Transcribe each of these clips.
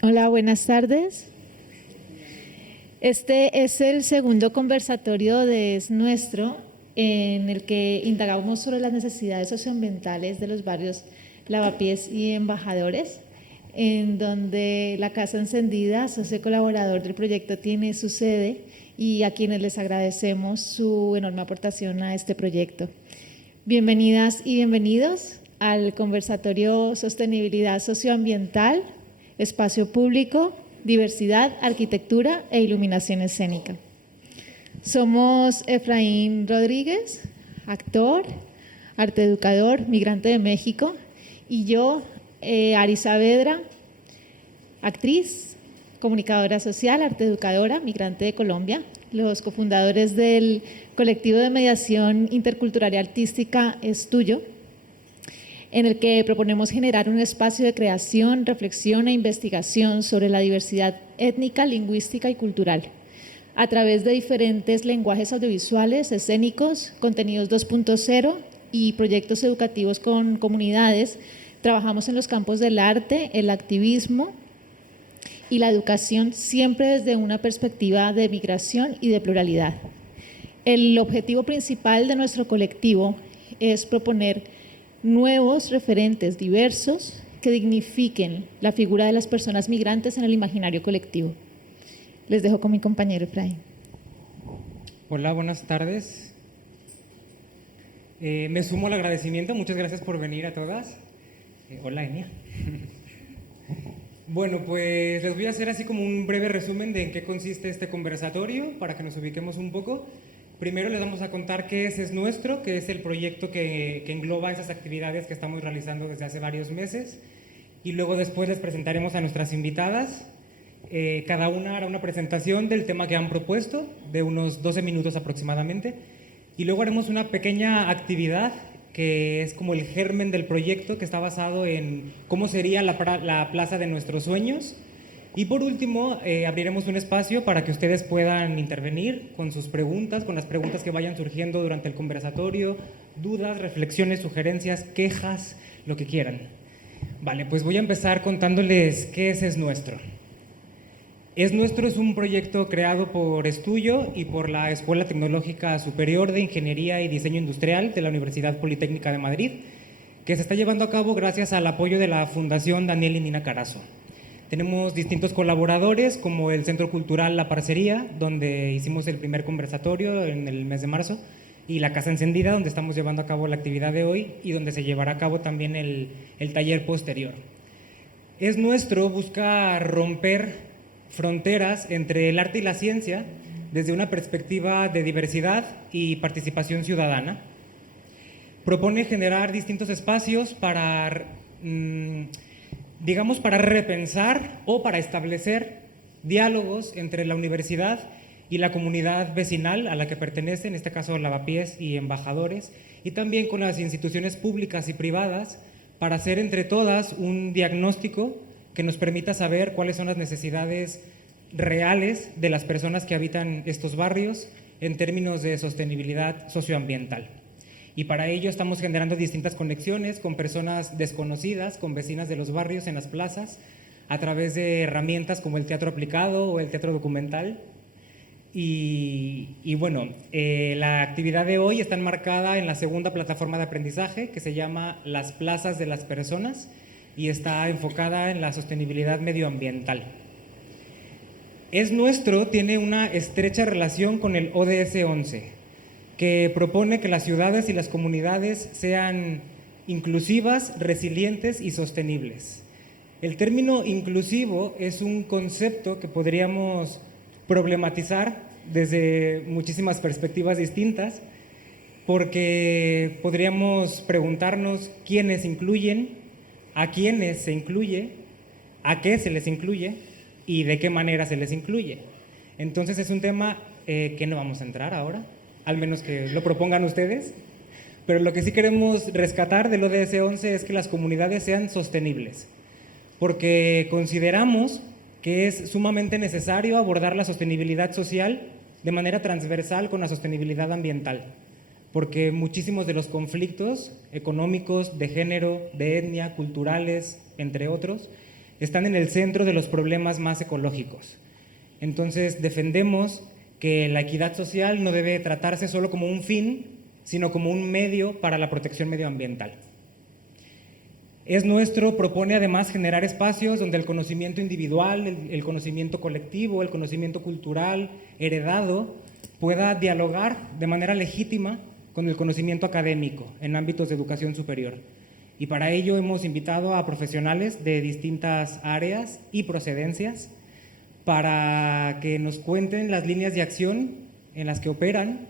Hola, buenas tardes. Este es el segundo conversatorio de Es Nuestro, en el que indagamos sobre las necesidades socioambientales de los barrios Lavapiés y Embajadores, en donde la Casa Encendida, socio colaborador del proyecto, tiene su sede y a quienes les agradecemos su enorme aportación a este proyecto. Bienvenidas y bienvenidos al conversatorio Sostenibilidad Socioambiental, Espacio Público, Diversidad, Arquitectura e Iluminación Escénica. Somos Efraín Rodríguez, actor, arteeducador, migrante de México, y yo, Ari Saavedra, actriz, comunicadora social, arteeducadora, migrante de Colombia, los cofundadores del colectivo de mediación intercultural y artística Es Tuyo, en el que proponemos generar un espacio de creación, reflexión e investigación sobre la diversidad étnica, lingüística y cultural, a través de diferentes lenguajes audiovisuales, escénicos, contenidos 2.0 y proyectos educativos con comunidades. Trabajamos en los campos del arte, el activismo y la educación, siempre desde una perspectiva de migración y de pluralidad. El objetivo principal de nuestro colectivo es proponer nuevos referentes diversos que dignifiquen la figura de las personas migrantes en el imaginario colectivo. Les dejo con mi compañero Efraín. Hola, buenas tardes. Me sumo al agradecimiento, muchas gracias por venir a todas. Hola, Enia. Bueno, pues les voy a hacer así como un breve resumen de en qué consiste este conversatorio para que nos ubiquemos un poco. Primero les vamos a contar qué es Nuestro, que es el proyecto que engloba esas actividades que estamos realizando desde hace varios meses. Y luego después les presentaremos a nuestras invitadas. Cada una hará una presentación del tema que han propuesto, de unos 12 minutos aproximadamente. Y luego haremos una pequeña actividad que es como el germen del proyecto, que está basado en cómo sería la plaza de nuestros sueños. Y por último, abriremos un espacio para que ustedes puedan intervenir con sus preguntas, con las preguntas que vayan surgiendo durante el conversatorio, dudas, reflexiones, sugerencias, quejas, lo que quieran. Vale, pues voy a empezar contándoles qué es Nuestro. Es Nuestro es un proyecto creado por Es Tuyo y por la Escuela Tecnológica Superior de Ingeniería y Diseño Industrial de la Universidad Politécnica de Madrid, que se está llevando a cabo gracias al apoyo de la Fundación Daniel y Nina Carazo. Tenemos distintos colaboradores, como el Centro Cultural La Parcería, donde hicimos el primer conversatorio en el mes de marzo, y la Casa Encendida, donde estamos llevando a cabo la actividad de hoy y donde se llevará a cabo también el taller posterior. Es Nuestro busca romper fronteras entre el arte y la ciencia desde una perspectiva de diversidad y participación ciudadana. Propone generar distintos espacios para para repensar o para establecer diálogos entre la universidad y la comunidad vecinal a la que pertenece, en este caso Lavapiés y Embajadores, y también con las instituciones públicas y privadas, para hacer entre todas un diagnóstico que nos permita saber cuáles son las necesidades reales de las personas que habitan estos barrios en términos de sostenibilidad socioambiental. Y para ello estamos generando distintas conexiones con personas desconocidas, con vecinas de los barrios en las plazas, a través de herramientas como el teatro aplicado o el teatro documental. Y bueno, la actividad de hoy está enmarcada en la segunda plataforma de aprendizaje, que se llama Las Plazas de las Personas, y está enfocada en la sostenibilidad medioambiental. Es Nuestro tiene una estrecha relación con el ODS 11, que propone que las ciudades y las comunidades sean inclusivas, resilientes y sostenibles. El término inclusivo es un concepto que podríamos problematizar desde muchísimas perspectivas distintas, porque podríamos preguntarnos quiénes incluyen, a quiénes se incluye, a qué se les incluye y de qué manera se les incluye. Entonces es un tema que no vamos a entrar ahora, al menos que lo propongan ustedes, pero lo que sí queremos rescatar del ODS 11 es que las comunidades sean sostenibles, porque consideramos que es sumamente necesario abordar la sostenibilidad social de manera transversal con la sostenibilidad ambiental, porque muchísimos de los conflictos económicos, de género, de etnia, culturales, entre otros, están en el centro de los problemas más ecológicos. Entonces, defendemos que la equidad social no debe tratarse solo como un fin, sino como un medio para la protección medioambiental. Es Nuestro propone además generar espacios donde el conocimiento individual, el conocimiento colectivo, el conocimiento cultural, heredado, pueda dialogar de manera legítima con el conocimiento académico en ámbitos de educación superior. Y para ello hemos invitado a profesionales de distintas áreas y procedencias para que nos cuenten las líneas de acción en las que operan,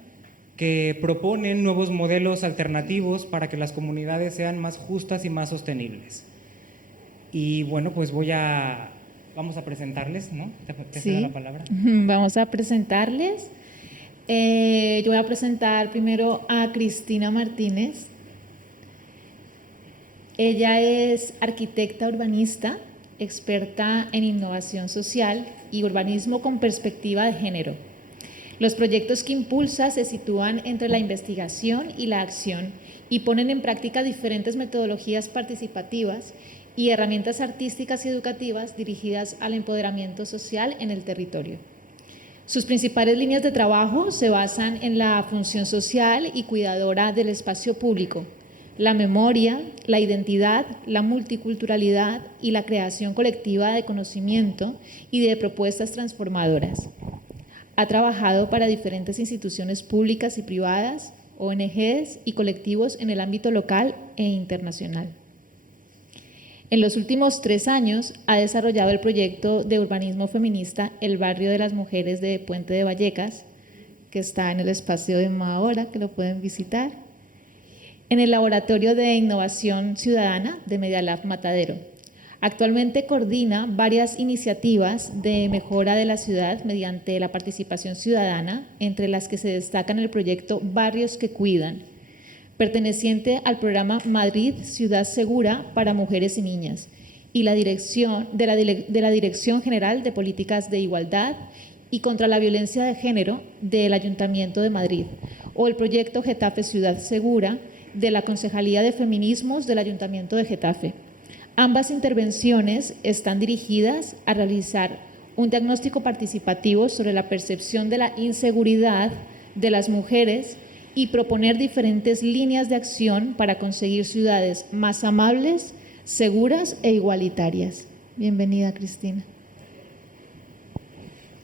que proponen nuevos modelos alternativos para que las comunidades sean más justas y más sostenibles. Y bueno, pues vamos a presentarles, ¿no? ¿Te cedo la palabra? Vamos a presentarles. Yo voy a presentar primero a Cristina Martínez. Ella es arquitecta urbanista, experta en innovación social y urbanismo con perspectiva de género. Los proyectos que impulsa se sitúan entre la investigación y la acción y ponen en práctica diferentes metodologías participativas y herramientas artísticas y educativas dirigidas al empoderamiento social en el territorio. Sus principales líneas de trabajo se basan en la función social y cuidadora del espacio público, la memoria, la identidad, la multiculturalidad y la creación colectiva de conocimiento y de propuestas transformadoras. Ha trabajado para diferentes instituciones públicas y privadas, ONGs y colectivos en el ámbito local e internacional. En los últimos 3 años ha desarrollado el proyecto de urbanismo feminista El Barrio de las Mujeres de Puente de Vallecas, que está en el espacio de Mahora, que lo pueden visitar, en el Laboratorio de Innovación Ciudadana de Medialab Matadero. Actualmente coordina varias iniciativas de mejora de la ciudad mediante la participación ciudadana, entre las que se destacan el proyecto Barrios que Cuidan, perteneciente al programa Madrid Ciudad Segura para Mujeres y Niñas, y la dirección de la Dirección General de Políticas de Igualdad y contra la Violencia de Género del Ayuntamiento de Madrid, o el proyecto Getafe Ciudad Segura de la Concejalía de Feminismos del Ayuntamiento de Getafe. Ambas intervenciones están dirigidas a realizar un diagnóstico participativo sobre la percepción de la inseguridad de las mujeres y proponer diferentes líneas de acción para conseguir ciudades más amables, seguras e igualitarias. Bienvenida, Cristina.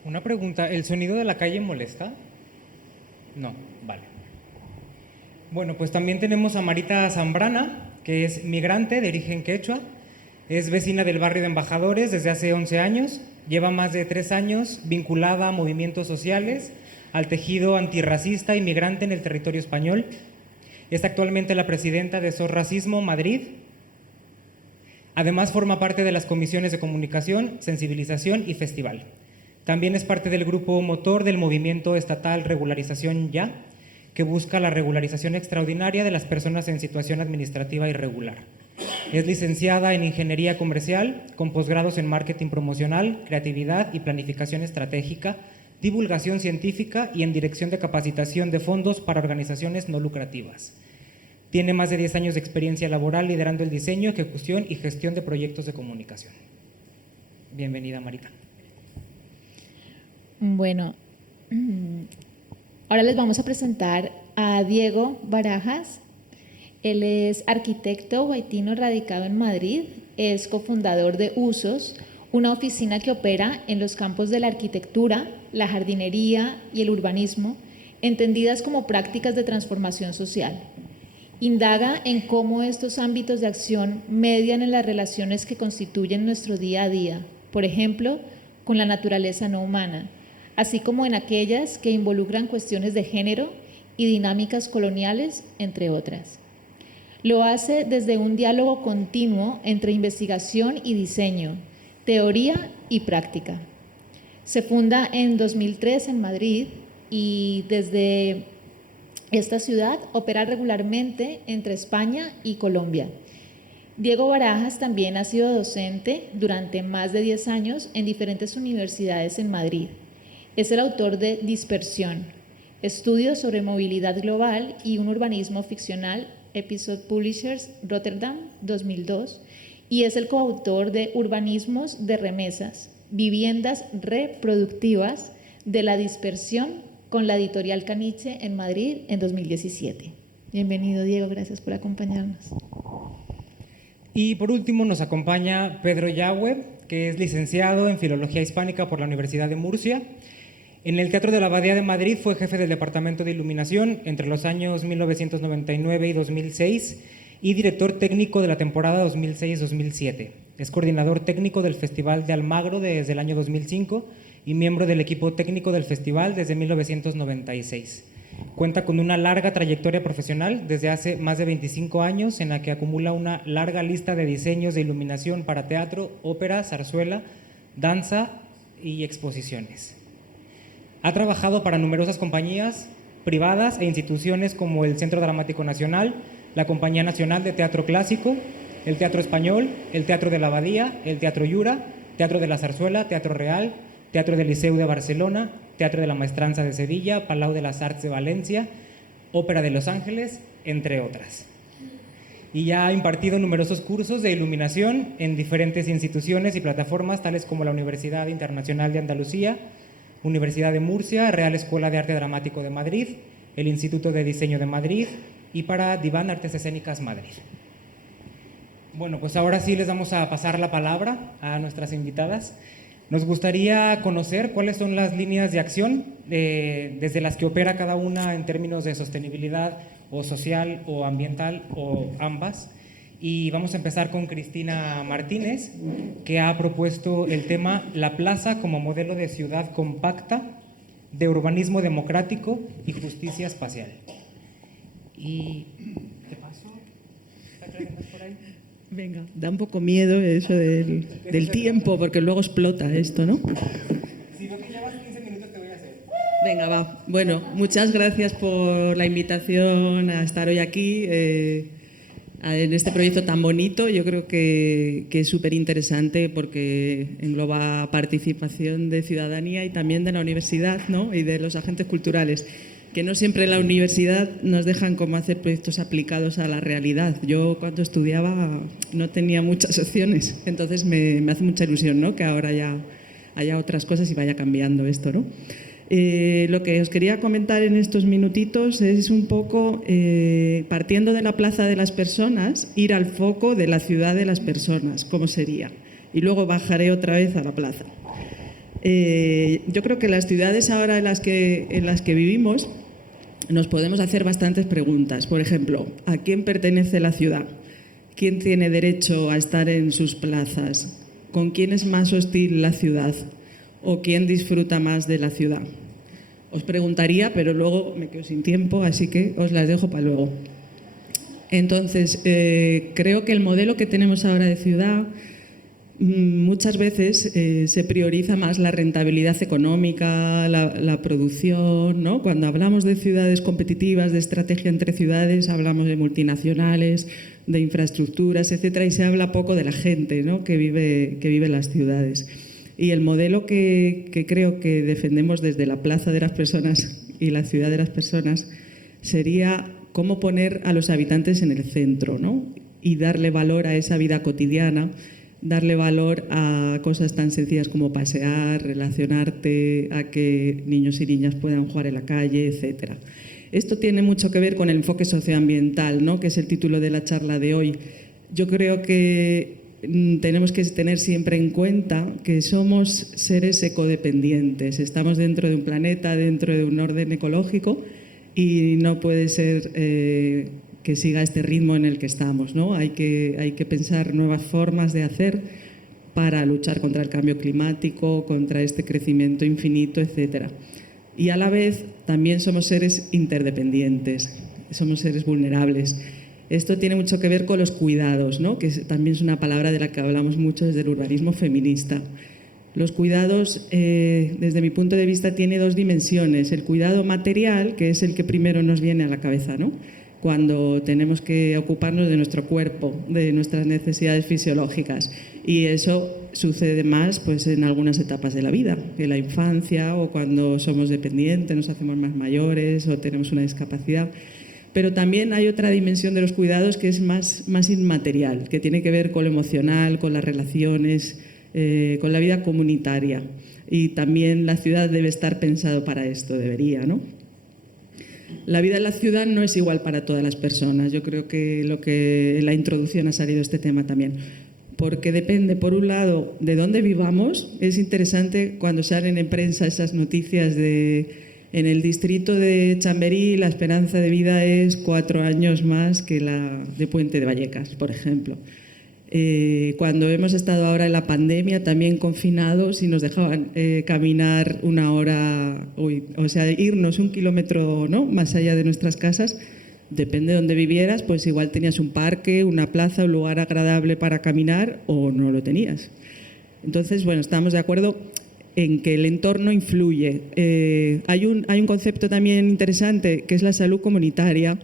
Una pregunta, ¿el sonido de la calle molesta? No, vale. Bueno, pues también tenemos a Marita Zambrana, que es migrante de origen quechua, es vecina del barrio de Embajadores desde hace 11 años, lleva más de 3 años vinculada a movimientos sociales, al tejido antirracista y migrante en el territorio español. Es actualmente la presidenta de SOS Racismo Madrid. Además forma parte de las comisiones de comunicación, sensibilización y festival. También es parte del grupo motor del movimiento estatal Regularización Ya, que busca la regularización extraordinaria de las personas en situación administrativa irregular. Es licenciada en Ingeniería Comercial, con posgrados en Marketing Promocional, Creatividad y Planificación Estratégica, Divulgación Científica y en Dirección de Capacitación de Fondos para Organizaciones No Lucrativas. Tiene más de 10 años de experiencia laboral liderando el diseño, ejecución y gestión de proyectos de comunicación. Bienvenida, Marita. Bueno, ahora les vamos a presentar a Diego Barajas. Él es arquitecto guaitino radicado en Madrid, es cofundador de Usos, una oficina que opera en los campos de la arquitectura, la jardinería y el urbanismo, entendidas como prácticas de transformación social. Indaga en cómo estos ámbitos de acción median en las relaciones que constituyen nuestro día a día, por ejemplo, con la naturaleza no humana, así como en aquellas que involucran cuestiones de género y dinámicas coloniales, entre otras. Lo hace desde un diálogo continuo entre investigación y diseño, teoría y práctica. Se funda en 2003 en Madrid y desde esta ciudad opera regularmente entre España y Colombia. Diego Barajas también ha sido docente durante más de 10 años en diferentes universidades en Madrid. Es el autor de Dispersión, estudios sobre movilidad global y un urbanismo ficcional, Episode Publishers, Rotterdam, 2002, y es el coautor de Urbanismos de Remesas, Viviendas Reproductivas de la Dispersión, con la editorial Caniche en Madrid en 2017. Bienvenido, Diego, gracias por acompañarnos. Y por último nos acompaña Pedro Yagüe, que es licenciado en Filología Hispánica por la Universidad de Murcia. En el Teatro de la Abadía de Madrid fue jefe del Departamento de Iluminación entre los años 1999 y 2006 y director técnico de la temporada 2006-2007. Es coordinador técnico del Festival de Almagro desde el año 2005 y miembro del equipo técnico del festival desde 1996. Cuenta con una larga trayectoria profesional desde hace más de 25 años en la que acumula una larga lista de diseños de iluminación para teatro, ópera, zarzuela, danza y exposiciones. Ha trabajado para numerosas compañías privadas e instituciones como el Centro Dramático Nacional, la Compañía Nacional de Teatro Clásico, el Teatro Español, el Teatro de la Abadía, el Teatro Llura, Teatro de la Zarzuela, Teatro Real, Teatro del Liceu de Barcelona, Teatro de la Maestranza de Sevilla, Palau de las Arts de Valencia, Ópera de Los Ángeles, entre otras. Y ya ha impartido numerosos cursos de iluminación en diferentes instituciones y plataformas, tales como la Universidad Internacional de Andalucía, Universidad de Murcia, Real Escuela de Arte Dramático de Madrid, el Instituto de Diseño de Madrid y para Divan Artes Escénicas Madrid. Bueno, pues ahora sí les vamos a pasar la palabra a nuestras invitadas. Nos gustaría conocer cuáles son las líneas de acción desde las que opera cada una en términos de sostenibilidad o social o ambiental o ambas. Y vamos a empezar con Cristina Martínez, que ha propuesto el tema La Plaza como modelo de ciudad compacta, de urbanismo democrático y justicia espacial. Y ¿qué pasó? ¿Está por ahí? Venga, da un poco miedo eso del tiempo, porque luego explota esto, ¿no? Si veo que llevas 15 minutos, te voy a hacer. Venga, va. Bueno, muchas gracias por la invitación a estar hoy aquí en este proyecto tan bonito. Yo creo que es súper interesante porque engloba participación de ciudadanía y también de la universidad, ¿no? Y de los agentes culturales, que no siempre en la universidad nos dejan como hacer proyectos aplicados a la realidad. Yo cuando estudiaba no tenía muchas opciones, entonces me hace mucha ilusión, ¿no? Que ahora ya haya otras cosas y vaya cambiando esto, ¿no? Lo que os quería comentar en estos minutitos es un poco, partiendo de la plaza de las personas, ir al foco de la ciudad de las personas, cómo sería. Y luego bajaré otra vez a la plaza. Yo creo que las ciudades ahora en las que vivimos nos podemos hacer bastantes preguntas. Por ejemplo, ¿a quién pertenece la ciudad? ¿Quién tiene derecho a estar en sus plazas? ¿Con quién es más hostil la ciudad? ¿O quién disfruta más de la ciudad? Os preguntaría, pero luego me quedo sin tiempo, así que os las dejo para luego. Entonces, creo que el modelo que tenemos ahora de ciudad muchas veces se prioriza más la rentabilidad económica, la producción, ¿no? Cuando hablamos de ciudades competitivas, de estrategia entre ciudades, hablamos de multinacionales, de infraestructuras, etcétera, y se habla poco de la gente, ¿no? que vive en las ciudades. Y el modelo que creo que defendemos desde la plaza de las personas y la ciudad de las personas sería cómo poner a los habitantes en el centro, ¿no? Y darle valor a esa vida cotidiana, darle valor a cosas tan sencillas como pasear, relacionarte, a que niños y niñas puedan jugar en la calle, etc. Esto tiene mucho que ver con el enfoque socioambiental, ¿no? Que es el título de la charla de hoy. Yo creo que tenemos que tener siempre en cuenta que somos seres ecodependientes. Estamos dentro de un planeta, dentro de un orden ecológico y no puede ser que siga este ritmo en el que estamos, ¿no? Hay que pensar nuevas formas de hacer para luchar contra el cambio climático, contra este crecimiento infinito, etcétera. Y a la vez también somos seres interdependientes, somos seres vulnerables. Esto tiene mucho que ver con los cuidados, ¿no? Que también es una palabra de la que hablamos mucho desde el urbanismo feminista. Los cuidados, desde mi punto de vista, tiene dos dimensiones. El cuidado material, que es el que primero nos viene a la cabeza, ¿no? Cuando tenemos que ocuparnos de nuestro cuerpo, de nuestras necesidades fisiológicas. Y eso sucede más pues, en algunas etapas de la vida, en la infancia o cuando somos dependientes, nos hacemos más mayores o tenemos una discapacidad. Pero también hay otra dimensión de los cuidados que es más inmaterial, que tiene que ver con lo emocional, con las relaciones, con la vida comunitaria. Y también la ciudad debe estar pensado para esto, debería, ¿no? La vida en la ciudad no es igual para todas las personas. Yo creo que lo que en la introducción ha salido este tema también. Porque depende, por un lado, de dónde vivamos. Es interesante cuando salen en prensa esas noticias de en el distrito de Chamberí la esperanza de vida es 4 años más que la de Puente de Vallecas, por ejemplo. Cuando hemos estado ahora en la pandemia también confinados y nos dejaban caminar 1 hora, o sea, irnos 1 kilómetro, ¿no?, más allá de nuestras casas, depende de dónde vivieras, pues igual tenías un parque, una plaza, un lugar agradable para caminar o no lo tenías. Entonces, bueno, estamos de acuerdo en que el entorno influye. Hay un concepto también interesante que es la salud comunitaria,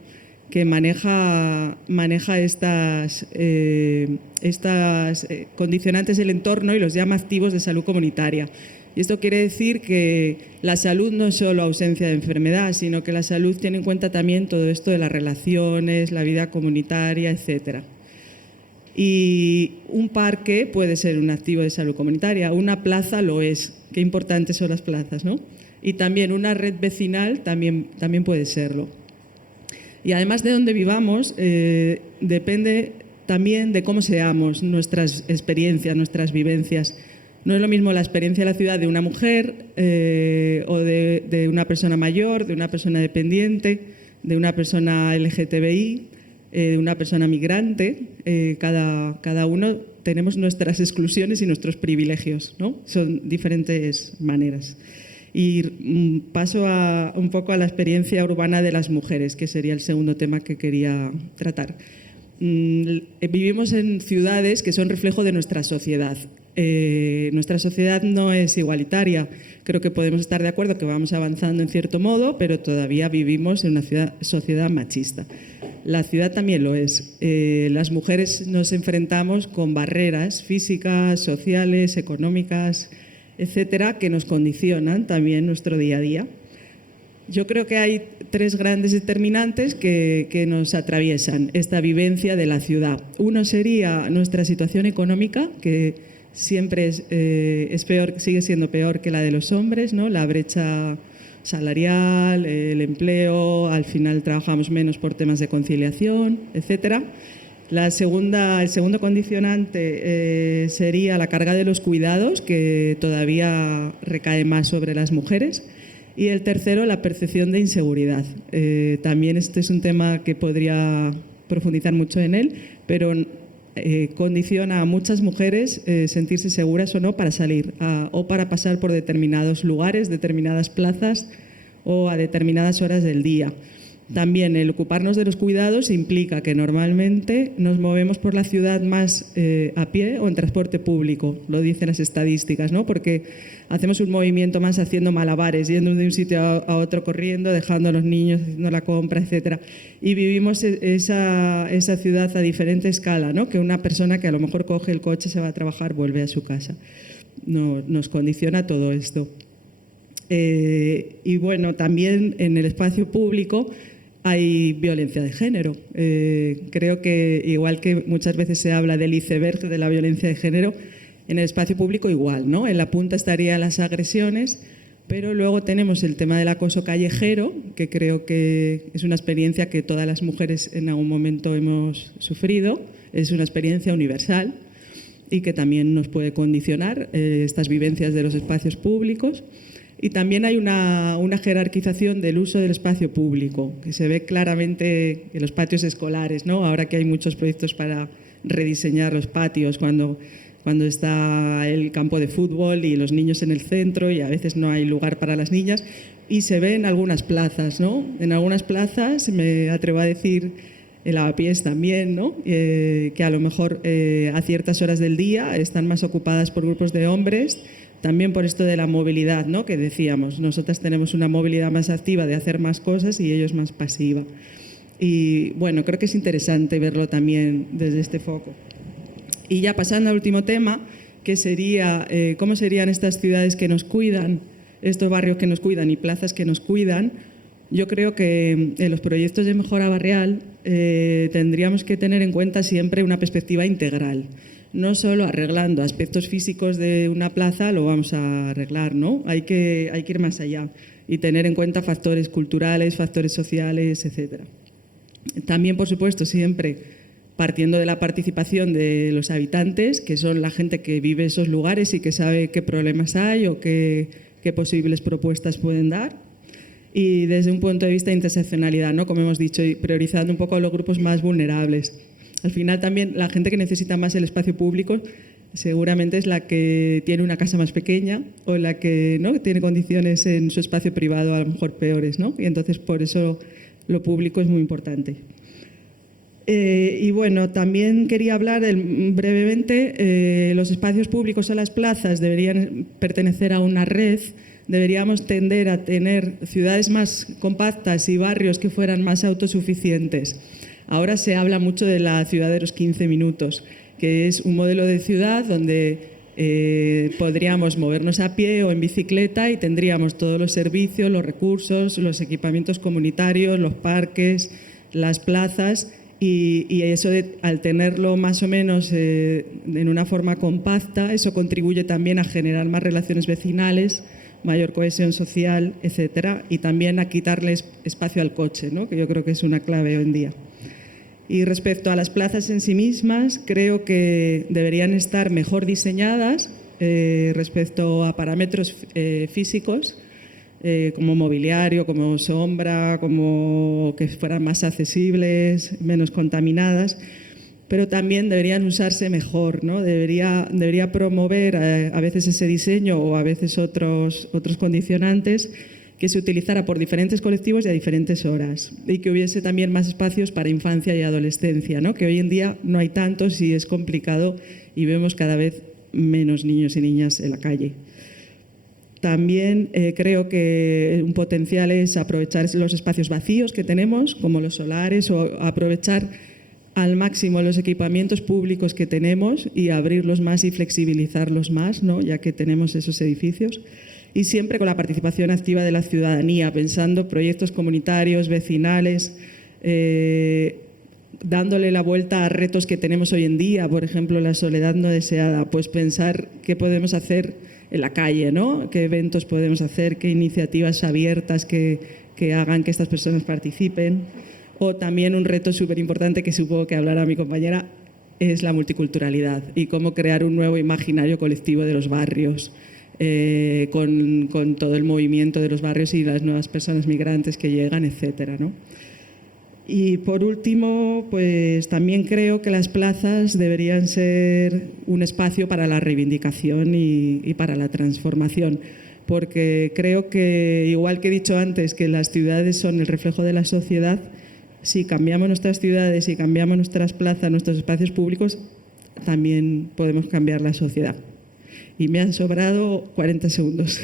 que maneja estas condicionantes del entorno y los llama activos de salud comunitaria. Y esto quiere decir que la salud no es solo ausencia de enfermedad, sino que la salud tiene en cuenta también todo esto de las relaciones, la vida comunitaria, etc. Y un parque puede ser un activo de salud comunitaria, una plaza lo es. Qué importantes son las plazas, ¿no? Y también una red vecinal también puede serlo. Y además de dónde vivamos, depende también de cómo seamos, nuestras experiencias, nuestras vivencias. No es lo mismo la experiencia de la ciudad de una mujer o de una persona mayor, de una persona dependiente, de una persona LGTBI, de una persona migrante. Cada uno tenemos nuestras exclusiones y nuestros privilegios, ¿no? Son diferentes maneras. Y paso un poco a la experiencia urbana de las mujeres, que sería el segundo tema que quería tratar. Vivimos en ciudades que son reflejo de nuestra sociedad. Nuestra sociedad no es igualitaria. Creo que podemos estar de acuerdo que vamos avanzando en cierto modo, pero todavía vivimos en una sociedad machista. La ciudad también lo es. Las mujeres nos enfrentamos con barreras físicas, sociales, económicas, etcétera, que nos condicionan también nuestro día a día. Yo creo que hay 3 grandes determinantes que nos atraviesan esta vivencia de la ciudad. Uno sería nuestra situación económica, que siempre es peor, sigue siendo peor que la de los hombres, ¿no? La brecha salarial, el empleo, al final trabajamos menos por temas de conciliación, etcétera. El segundo condicionante sería la carga de los cuidados, que todavía recae más sobre las mujeres. Y el tercero, la percepción de inseguridad. También este es un tema que podría profundizar mucho en él, pero condiciona a muchas mujeres sentirse seguras o no para salir o para pasar por determinados lugares, determinadas plazas o a determinadas horas del día. También el ocuparnos de los cuidados implica que normalmente nos movemos por la ciudad más a pie o en transporte público, lo dicen las estadísticas, ¿no? Porque hacemos un movimiento más haciendo malabares, yendo de un sitio a otro corriendo, dejando a los niños, haciendo la compra, etcétera. Y vivimos esa ciudad a diferente escala, ¿no? Que una persona que a lo mejor coge el coche, se va a trabajar, vuelve a su casa. Nos condiciona todo esto. Y bueno, también en el espacio público hay violencia de género. Creo que igual que muchas veces se habla del iceberg de la violencia de género, en el espacio público igual, ¿no? En la punta estarían las agresiones, pero luego tenemos el tema del acoso callejero, que creo que es una experiencia que todas las mujeres en algún momento hemos sufrido, es una experiencia universal y que también nos puede condicionar estas vivencias de los espacios públicos. Y también hay una jerarquización del uso del espacio público, que se ve claramente en los patios escolares, ¿no? Ahora que hay muchos proyectos para rediseñar los patios, cuando está el campo de fútbol y los niños en el centro y a veces no hay lugar para las niñas, y se ve en algunas plazas, ¿no? En algunas plazas, me atrevo a decir, en Lavapiés también, ¿no? Que a lo mejor a ciertas horas del día están más ocupadas por grupos de hombres. También por esto de la movilidad, ¿no? Que decíamos, nosotras tenemos una movilidad más activa de hacer más cosas y ellos más pasiva. Y bueno, creo que es interesante verlo también desde este foco. Y ya pasando al último tema, que sería cómo serían estas ciudades que nos cuidan, estos barrios que nos cuidan y plazas que nos cuidan. Yo creo que en los proyectos de mejora barrial tendríamos que tener en cuenta siempre una perspectiva integral. No solo arreglando aspectos físicos de una plaza lo vamos a arreglar, ¿no? Hay que ir más allá y tener en cuenta factores culturales, factores sociales, etc. También, por supuesto, siempre partiendo de la participación de los habitantes, que son la gente que vive esos lugares y que sabe qué problemas hay o qué posibles propuestas pueden dar. Y desde un punto de vista de interseccionalidad, ¿no? Como hemos dicho, y priorizando un poco a los grupos más vulnerables. Al final también la gente que necesita más el espacio público seguramente es la que tiene una casa más pequeña o la que, ¿no?, tiene condiciones en su espacio privado a lo mejor peores, ¿no? Y entonces por eso lo público es muy importante. Y bueno, también quería hablar brevemente, los espacios públicos o las plazas deberían pertenecer a una red. Deberíamos tender a tener ciudades más compactas y barrios que fueran más autosuficientes. Ahora se habla mucho de la ciudad de los 15 minutos, que es un modelo de ciudad donde podríamos movernos a pie o en bicicleta y tendríamos todos los servicios, los recursos, los equipamientos comunitarios, los parques, las plazas, y eso al tenerlo más o menos en una forma compacta, eso contribuye también a generar más relaciones vecinales, mayor cohesión social, etcétera, y también a quitarles espacio al coche, ¿no?, que yo creo que es una clave hoy en día. Y respecto a las plazas en sí mismas, creo que deberían estar mejor diseñadas respecto a parámetros físicos, como mobiliario, como sombra, como que fueran más accesibles, menos contaminadas, pero también deberían usarse mejor, ¿no? Debería promover a veces ese diseño o a veces otros condicionantes que se utilizara por diferentes colectivos y a diferentes horas, y que hubiese también más espacios para infancia y adolescencia, ¿no?, que hoy en día no hay tantos y es complicado y vemos cada vez menos niños y niñas en la calle. También creo que un potencial es aprovechar los espacios vacíos que tenemos, como los solares, o aprovechar al máximo los equipamientos públicos que tenemos y abrirlos más y flexibilizarlos más, ¿no?, ya que tenemos esos edificios. Y siempre con la participación activa de la ciudadanía, pensando proyectos comunitarios, vecinales, dándole la vuelta a retos que tenemos hoy en día, por ejemplo, la soledad no deseada, pues pensar qué podemos hacer en la calle, ¿no?, qué eventos podemos hacer, qué iniciativas abiertas que hagan que estas personas participen. O también un reto súper importante que supongo que hablará mi compañera es la multiculturalidad y cómo crear un nuevo imaginario colectivo de los barrios, con todo el movimiento de los barrios y las nuevas personas migrantes que llegan, etcétera, ¿no? Y por último, pues también creo que las plazas deberían ser un espacio para la reivindicación y para la transformación, porque creo que, igual que he dicho antes, que las ciudades son el reflejo de la sociedad, si cambiamos nuestras ciudades, si cambiamos nuestras plazas, nuestros espacios públicos, también podemos cambiar la sociedad. Y me han sobrado 40 segundos.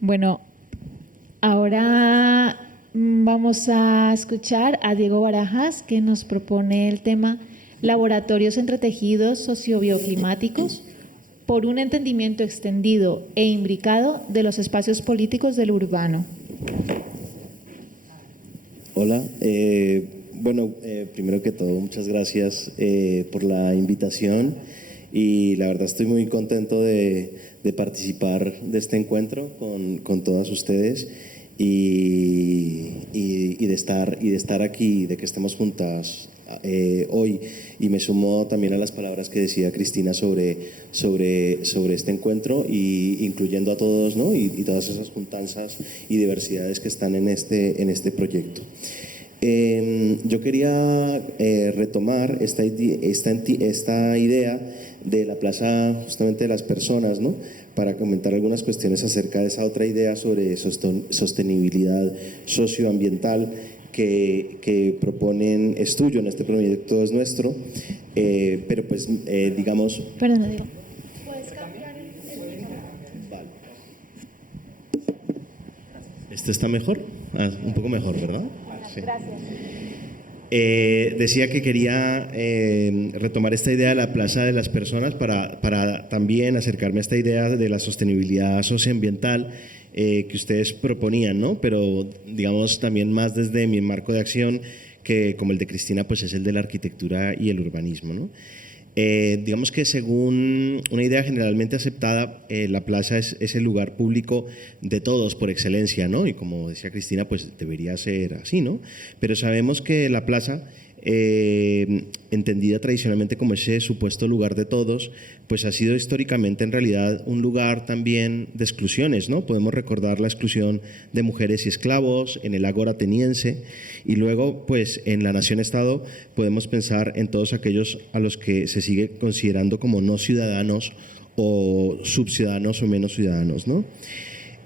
Bueno, ahora vamos a escuchar a Diego Barajas, que nos propone el tema Laboratorios entre tejidos sociobioclimáticos por un entendimiento extendido e imbricado de los espacios políticos del urbano. Hola, primero que todo, muchas gracias por la invitación y la verdad estoy muy contento de participar de este encuentro con todas ustedes y de estar aquí, de que estemos juntas hoy, y me sumo también a las palabras que decía Cristina sobre este encuentro, y incluyendo a todos, ¿no?, y todas esas juntanzas y diversidades que están en este proyecto. Yo quería retomar esta idea de la plaza justamente de las personas, ¿no?, para comentar algunas cuestiones acerca de esa otra idea sobre sostenibilidad socioambiental que proponen Estudio en este proyecto Es Nuestro, pero pues digamos... Perdona, Diego. ¿Puedes cambiar el micrófono? Vale. ¿Este está mejor? Un poco mejor, ¿verdad? Sí. Gracias. decía que quería retomar esta idea de la plaza de las personas para también acercarme a esta idea de la sostenibilidad socioambiental que ustedes proponían, ¿no? Pero digamos también más desde mi marco de acción, que como el de Cristina, pues es el de la arquitectura y el urbanismo, ¿no? Digamos que según una idea generalmente aceptada, la plaza es el lugar público de todos por excelencia, ¿no? Y como decía Cristina, pues debería ser así, ¿no? Pero sabemos que la plaza, entendida tradicionalmente como ese supuesto lugar de todos, pues ha sido históricamente en realidad un lugar también de exclusiones, ¿no? Podemos recordar la exclusión de mujeres y esclavos en el ágora ateniense, y luego pues en la nación-estado podemos pensar en todos aquellos a los que se sigue considerando como no ciudadanos o subciudadanos o menos ciudadanos, ¿no?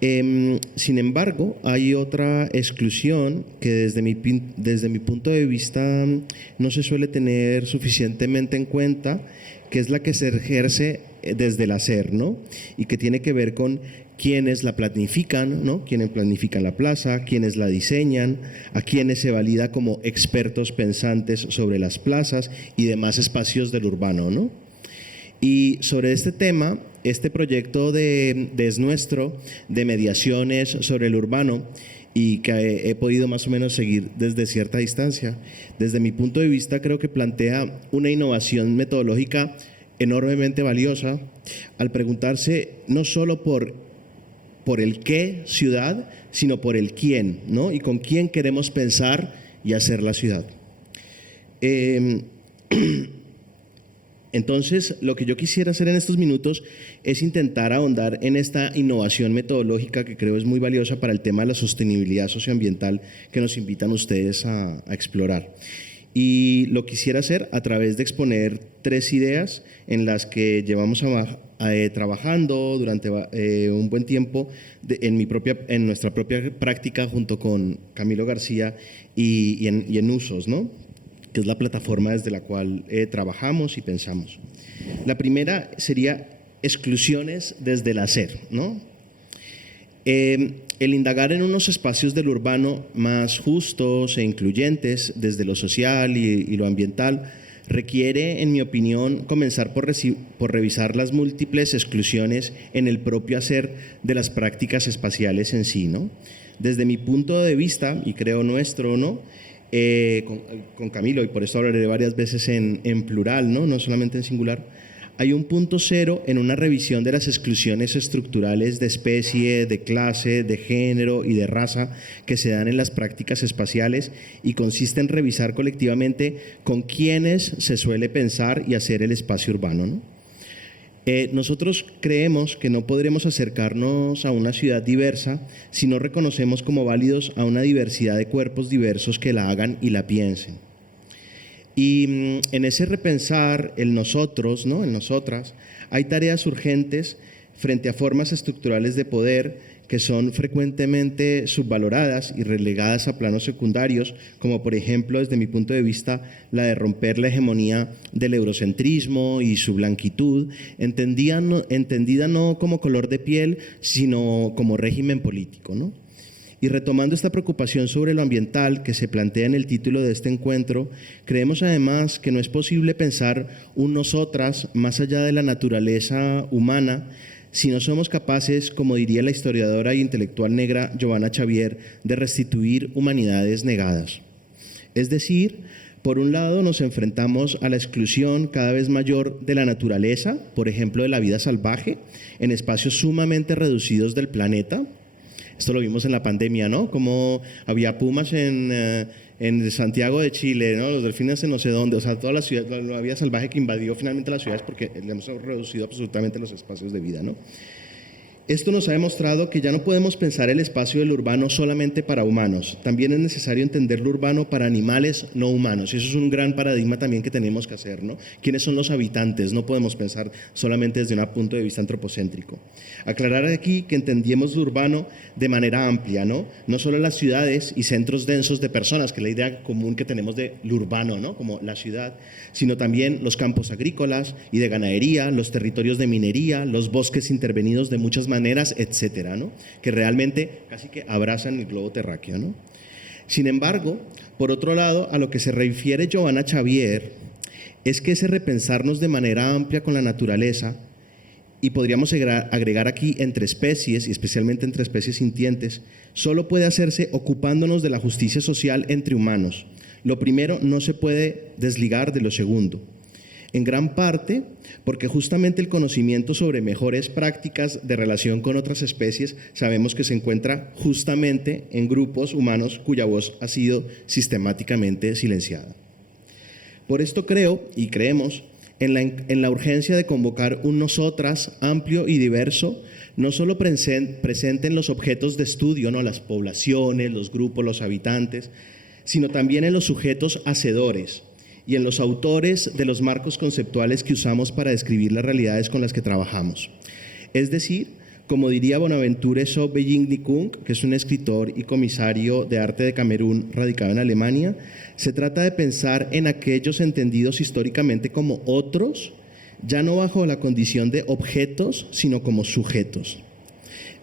Sin embargo, hay otra exclusión que desde mi punto de vista no se suele tener suficientemente en cuenta, que es la que se ejerce desde el hacer, ¿no? Y que tiene que ver con quienes la planifican, ¿no? Quienes planifican la plaza, quienes la diseñan, a quienes se valida como expertos pensantes sobre las plazas y demás espacios del urbano, ¿no? Y sobre este tema, este proyecto de Es Nuestro, de mediaciones sobre el urbano, y que he podido más o menos seguir desde cierta distancia, desde mi punto de vista creo que plantea una innovación metodológica enormemente valiosa al preguntarse no solo por el qué ciudad, sino por el quién, ¿no? Y con quién queremos pensar y hacer la ciudad. Entonces, lo que yo quisiera hacer en estos minutos es intentar ahondar en esta innovación metodológica que creo es muy valiosa para el tema de la sostenibilidad socioambiental que nos invitan ustedes a explorar. Y lo quisiera hacer a través de exponer 3 ideas en las que llevamos trabajando durante un buen tiempo en nuestra propia práctica junto con Camilo García y en Usos, ¿no? Que es la plataforma desde la cual trabajamos y pensamos. La primera sería exclusiones desde el hacer, ¿no? El indagar en unos espacios del urbano más justos e incluyentes desde lo social y lo ambiental requiere, en mi opinión, comenzar por revisar las múltiples exclusiones en el propio hacer de las prácticas espaciales en sí, ¿no? Desde mi punto de vista, y creo nuestro, ¿no? Con Camilo, y por eso hablaré varias veces en plural, ¿no? No solamente en singular, hay un punto cero en una revisión de las exclusiones estructurales de especie, de clase, de género y de raza que se dan en las prácticas espaciales, y consiste en revisar colectivamente con quiénes se suele pensar y hacer el espacio urbano, ¿no? Nosotros creemos que no podremos acercarnos a una ciudad diversa si no reconocemos como válidos a una diversidad de cuerpos diversos que la hagan y la piensen. Y en ese repensar el nosotros, ¿no? El nosotras, hay tareas urgentes frente a formas estructurales de poder que son frecuentemente subvaloradas y relegadas a planos secundarios, como por ejemplo, desde mi punto de vista, la de romper la hegemonía del eurocentrismo y su blanquitud, entendida no como color de piel, sino como régimen político, ¿no? Y retomando esta preocupación sobre lo ambiental que se plantea en el título de este encuentro, creemos además que no es posible pensar un nosotras más allá de la naturaleza humana si no somos capaces, como diría la historiadora e intelectual negra Giovanna Xavier, de restituir humanidades negadas. Es decir, por un lado nos enfrentamos a la exclusión cada vez mayor de la naturaleza, por ejemplo de la vida salvaje, en espacios sumamente reducidos del planeta. Esto lo vimos en la pandemia, ¿no? Como había pumas en Santiago de Chile, ¿no? Los delfines en no sé dónde, o sea, toda la ciudad, la vida salvaje que invadió finalmente las ciudades porque le hemos reducido absolutamente los espacios de vida, ¿no? Esto nos ha demostrado que ya no podemos pensar el espacio del urbano solamente para humanos. También es necesario entender lo urbano para animales no humanos. Y eso es un gran paradigma también que tenemos que hacer, ¿no? ¿Quiénes son los habitantes? No podemos pensar solamente desde un punto de vista antropocéntrico. Aclarar aquí que entendemos lo urbano de manera amplia, ¿no? No solo las ciudades y centros densos de personas, que es la idea común que tenemos de lo urbano, ¿no? Como la ciudad, sino también los campos agrícolas y de ganadería, los territorios de minería, los bosques intervenidos de muchas maneras, etcétera, ¿no? Que realmente casi que abrazan el globo terráqueo, ¿no? Sin embargo, por otro lado, a lo que se refiere Giovanna Xavier es que ese repensarnos de manera amplia con la naturaleza, y podríamos agregar aquí entre especies, y especialmente entre especies sintientes, solo puede hacerse ocupándonos de la justicia social entre humanos. Lo primero no se puede desligar de lo segundo. En gran parte porque justamente el conocimiento sobre mejores prácticas de relación con otras especies sabemos que se encuentra justamente en grupos humanos cuya voz ha sido sistemáticamente silenciada. Por esto creo y creemos en la urgencia de convocar un nosotras amplio y diverso, no solo presente en los objetos de estudio, ¿no? Las poblaciones, los grupos, los habitantes, sino también en los sujetos hacedores y en los autores de los marcos conceptuales que usamos para describir las realidades con las que trabajamos. Es decir, como diría Bonaventure Sobeying-Nikung, que es un escritor y comisario de arte de Camerún radicado en Alemania, se trata de pensar en aquellos entendidos históricamente como otros, ya no bajo la condición de objetos, sino como sujetos.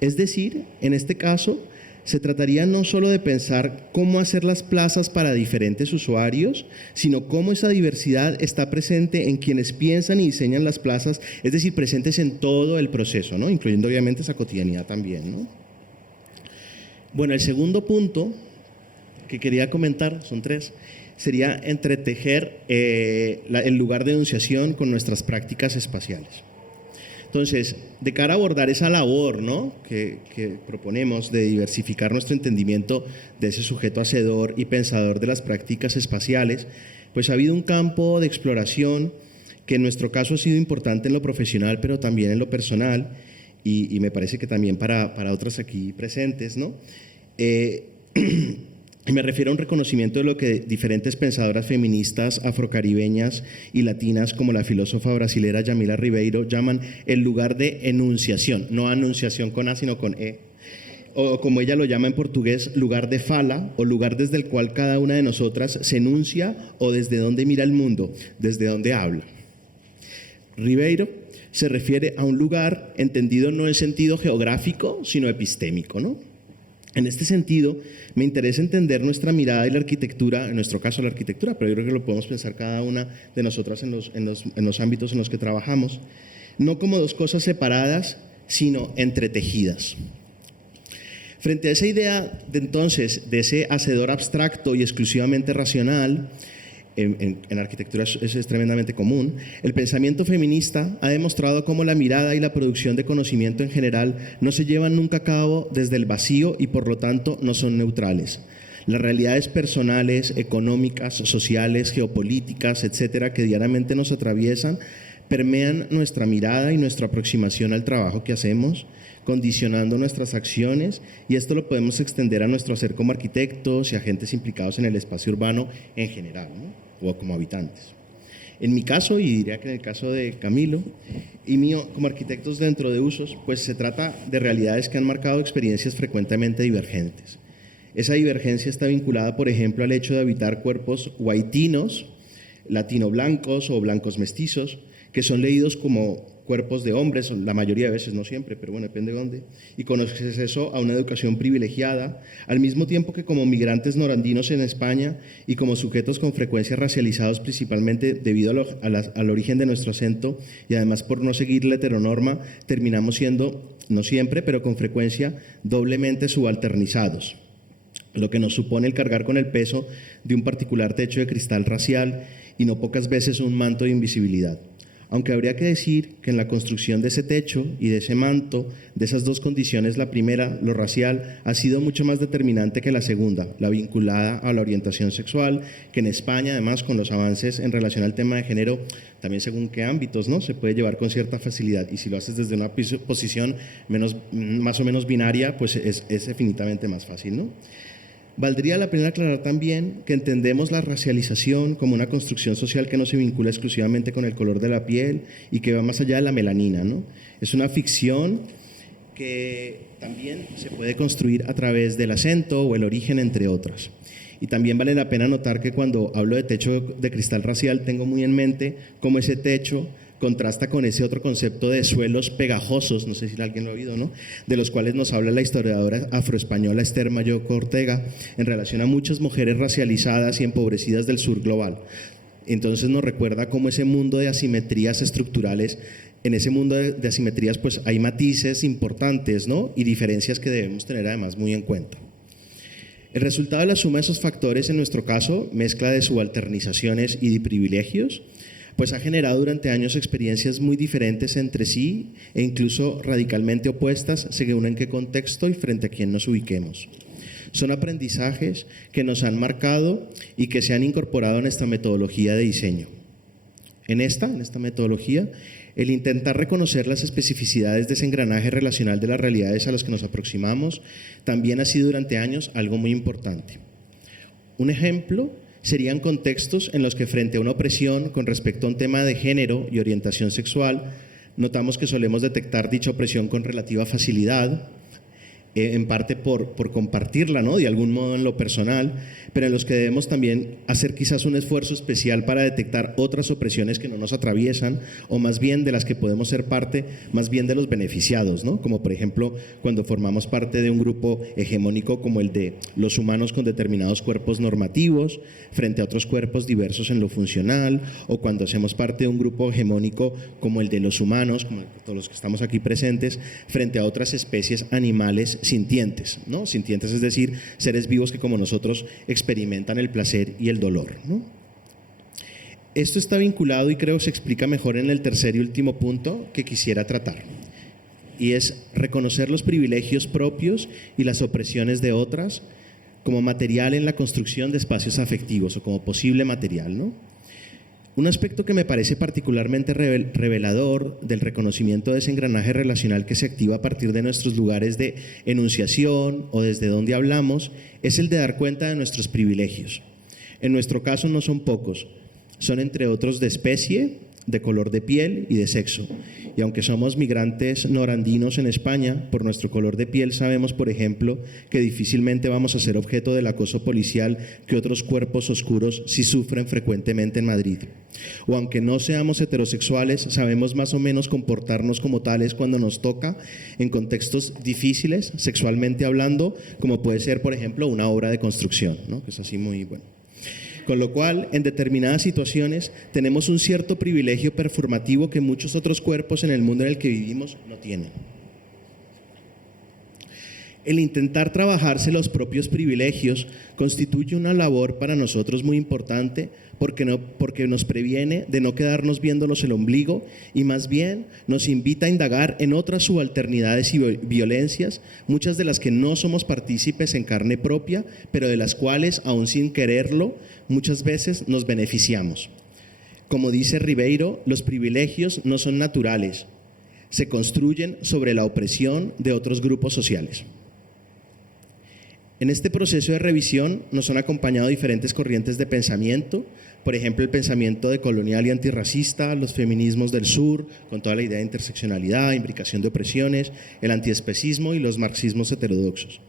Es decir, en este caso, se trataría no solo de pensar cómo hacer las plazas para diferentes usuarios, sino cómo esa diversidad está presente en quienes piensan y diseñan las plazas, es decir, presentes en todo el proceso, ¿no? Incluyendo obviamente esa cotidianidad también, ¿no? Bueno, el segundo punto que quería comentar, son tres, sería entretejer el lugar de enunciación con nuestras prácticas espaciales. Entonces, de cara a abordar esa labor, ¿no?, que proponemos de diversificar nuestro entendimiento de ese sujeto hacedor y pensador de las prácticas espaciales, pues ha habido un campo de exploración que en nuestro caso ha sido importante en lo profesional, pero también en lo personal, y me parece que también para otras aquí presentes, ¿no? Me refiero a un reconocimiento de lo que diferentes pensadoras feministas afrocaribeñas y latinas, como la filósofa brasilera Yamila Ribeiro, llaman el lugar de enunciación, no anunciación con A, sino con E, o como ella lo llama en portugués, lugar de fala, o lugar desde el cual cada una de nosotras se enuncia, o desde donde mira el mundo, desde donde habla. Ribeiro se refiere a un lugar entendido no en sentido geográfico, sino epistémico, ¿no? En este sentido, me interesa entender nuestra mirada y la arquitectura, en nuestro caso la arquitectura, pero yo creo que lo podemos pensar cada una de nosotras en los ámbitos en los que trabajamos, no como dos cosas separadas, sino entretejidas. Frente a esa idea de ese hacedor abstracto y exclusivamente racional, en arquitectura es tremendamente común, el pensamiento feminista ha demostrado cómo la mirada y la producción de conocimiento en general no se llevan nunca a cabo desde el vacío y por lo tanto no son neutrales. Las realidades personales, económicas, sociales, geopolíticas, etcétera, que diariamente nos atraviesan, permean nuestra mirada y nuestra aproximación al trabajo que hacemos, condicionando nuestras acciones, y esto lo podemos extender a nuestro hacer como arquitectos y agentes implicados en el espacio urbano en general, ¿no?, o como habitantes. En mi caso, y diría que en el caso de Camilo y mío, como arquitectos dentro de usos, pues se trata de realidades que han marcado experiencias frecuentemente divergentes. Esa divergencia está vinculada, por ejemplo, al hecho de habitar cuerpos guaitinos, latino-blancos o blancos mestizos, que son leídos como cuerpos de hombres, la mayoría de veces, no siempre, pero bueno, depende de dónde, y con acceso a una educación privilegiada, al mismo tiempo que como migrantes norandinos en España y como sujetos con frecuencia racializados principalmente debido al origen de nuestro acento y además por no seguir la heteronorma, terminamos siendo, no siempre, pero con frecuencia, doblemente subalternizados, lo que nos supone el cargar con el peso de un particular techo de cristal racial y no pocas veces un manto de invisibilidad. Aunque habría que decir que en la construcción de ese techo y de ese manto, de esas dos condiciones, la primera, lo racial, ha sido mucho más determinante que la segunda, la vinculada a la orientación sexual, que en España, además, con los avances en relación al tema de género, también según qué ámbitos, ¿no?, se puede llevar con cierta facilidad. Y si lo haces desde una posición más o menos binaria, pues es infinitamente más fácil, ¿no? Valdría la pena aclarar también que entendemos la racialización como una construcción social que no se vincula exclusivamente con el color de la piel y que va más allá de la melanina, ¿no? Es una ficción que también se puede construir a través del acento o el origen, entre otras. Y también vale la pena notar que cuando hablo de techo de cristal racial tengo muy en mente cómo ese techo contrasta con ese otro concepto de suelos pegajosos, no sé si alguien lo ha oído, ¿no? De los cuales nos habla la historiadora afroespañola Esther Mayoco Ortega en relación a muchas mujeres racializadas y empobrecidas del sur global. Entonces nos recuerda cómo ese mundo de asimetrías estructurales, en ese mundo de asimetrías pues hay matices importantes, ¿no? Y diferencias que debemos tener además muy en cuenta. El resultado de la suma de esos factores, en nuestro caso, mezcla de subalternizaciones y de privilegios, pues ha generado durante años experiencias muy diferentes entre sí e incluso radicalmente opuestas según en qué contexto y frente a quién nos ubiquemos. Son aprendizajes que nos han marcado y que se han incorporado en esta metodología de diseño. En esta metodología, el intentar reconocer las especificidades de ese engranaje relacional de las realidades a las que nos aproximamos también ha sido durante años algo muy importante. Un ejemplo serían contextos en los que frente a una opresión con respecto a un tema de género y orientación sexual, notamos que solemos detectar dicha opresión con relativa facilidad, en parte por compartirla, ¿no? De algún modo en lo personal, pero en los que debemos también hacer quizás un esfuerzo especial para detectar otras opresiones que no nos atraviesan, o más bien de las que podemos ser parte, más bien de los beneficiados, ¿no? Como por ejemplo cuando formamos parte de un grupo hegemónico como el de los humanos con determinados cuerpos normativos frente a otros cuerpos diversos en lo funcional, o cuando hacemos parte de un grupo hegemónico como el de los humanos, como todos los que estamos aquí presentes, frente a otras especies animales sintientes, ¿no? Sintientes, es decir, seres vivos que como nosotros experimentan el placer y el dolor, ¿no? Esto está vinculado y creo se explica mejor en el tercer y último punto que quisiera tratar, y es reconocer los privilegios propios y las opresiones de otras como material en la construcción de espacios afectivos o como posible material, ¿no? Un aspecto que me parece particularmente revelador del reconocimiento de ese engranaje relacional que se activa a partir de nuestros lugares de enunciación o desde donde hablamos es el de dar cuenta de nuestros privilegios. En nuestro caso no son pocos, son entre otros de especie, de color de piel y de sexo. Y aunque somos migrantes norandinos en España, por nuestro color de piel sabemos, por ejemplo, que difícilmente vamos a ser objeto del acoso policial que otros cuerpos oscuros sí sufren frecuentemente en Madrid. O aunque no seamos heterosexuales, sabemos más o menos comportarnos como tales cuando nos toca en contextos difíciles, sexualmente hablando, como puede ser, por ejemplo, una obra de construcción, ¿no? Que es así muy bueno. Con lo cual, en determinadas situaciones, tenemos un cierto privilegio performativo que muchos otros cuerpos en el mundo en el que vivimos no tienen. El intentar trabajarse los propios privilegios constituye una labor para nosotros muy importante porque nos previene de no quedarnos viéndonos el ombligo y más bien nos invita a indagar en otras subalternidades y violencias, muchas de las que no somos partícipes en carne propia, pero de las cuales, aún sin quererlo, muchas veces nos beneficiamos. Como dice Ribeiro, los privilegios no son naturales, se construyen sobre la opresión de otros grupos sociales. En este proceso de revisión nos han acompañado diferentes corrientes de pensamiento, por ejemplo, el pensamiento decolonial y antirracista, los feminismos del sur, con toda la idea de interseccionalidad, imbricación de opresiones, el antiespecismo y los marxismos heterodoxos.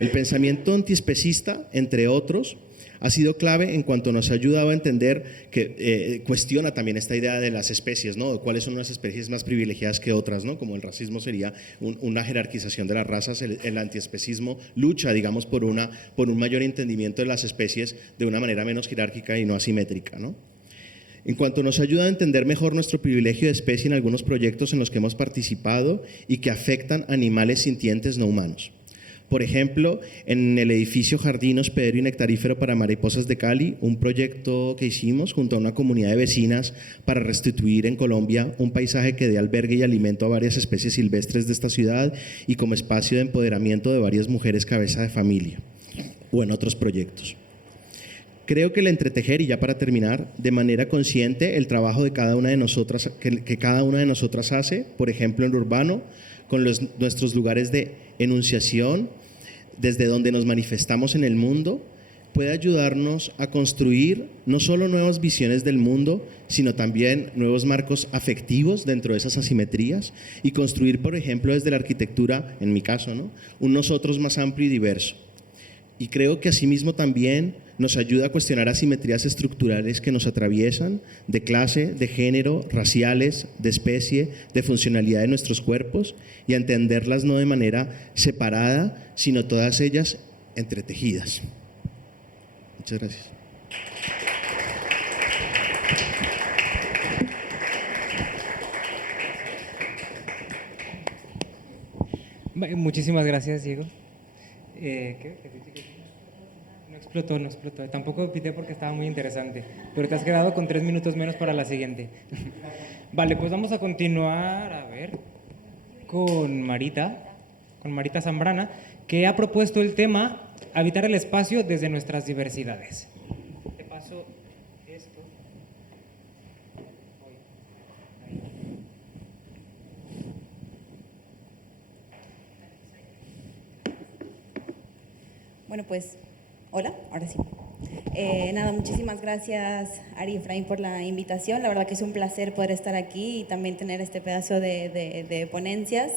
El pensamiento antiespecista, entre otros, ha sido clave en cuanto nos ha ayudado a entender que cuestiona también esta idea de las especies, ¿no? ¿Cuáles son unas especies más privilegiadas que otras, ¿no? Como el racismo sería una jerarquización de las razas, el antiespecismo lucha, digamos, por un mayor entendimiento de las especies de una manera menos jerárquica y no asimétrica, ¿no? En cuanto nos ayuda a entender mejor nuestro privilegio de especie en algunos proyectos en los que hemos participado y que afectan a animales sintientes no humanos. Por ejemplo, en el edificio Jardín Hospedero y Nectarífero para Mariposas de Cali, un proyecto que hicimos junto a una comunidad de vecinas para restituir en Colombia un paisaje que dé albergue y alimento a varias especies silvestres de esta ciudad y como espacio de empoderamiento de varias mujeres cabeza de familia, o en otros proyectos. Creo que el entretejer, y ya para terminar, de manera consciente el trabajo de cada una de nosotras, que cada una de nosotras hace, por ejemplo en lo urbano, con nuestros lugares de enunciación, desde donde nos manifestamos en el mundo, puede ayudarnos a construir no solo nuevas visiones del mundo, sino también nuevos marcos afectivos dentro de esas asimetrías y construir, por ejemplo, desde la arquitectura, en mi caso, ¿no? Un nosotros más amplio y diverso. Y creo que asimismo también nos ayuda a cuestionar asimetrías estructurales que nos atraviesan, de clase, de género, raciales, de especie, de funcionalidad de nuestros cuerpos, y a entenderlas no de manera separada, sino todas ellas entretejidas. Muchas gracias. Muchísimas gracias, Diego. No explotó, no explotó. Tampoco pité porque estaba muy interesante, pero te has quedado con 3 minutos menos para la siguiente. Vale, pues vamos a continuar, a ver, con Marita Zambrana, que ha propuesto el tema Habitar el espacio desde nuestras diversidades. Te paso esto. Bueno, pues, hola, ahora sí. Nada, muchísimas gracias, Ari y Efraín, por la invitación. La verdad que es un placer poder estar aquí y también tener este pedazo de ponencias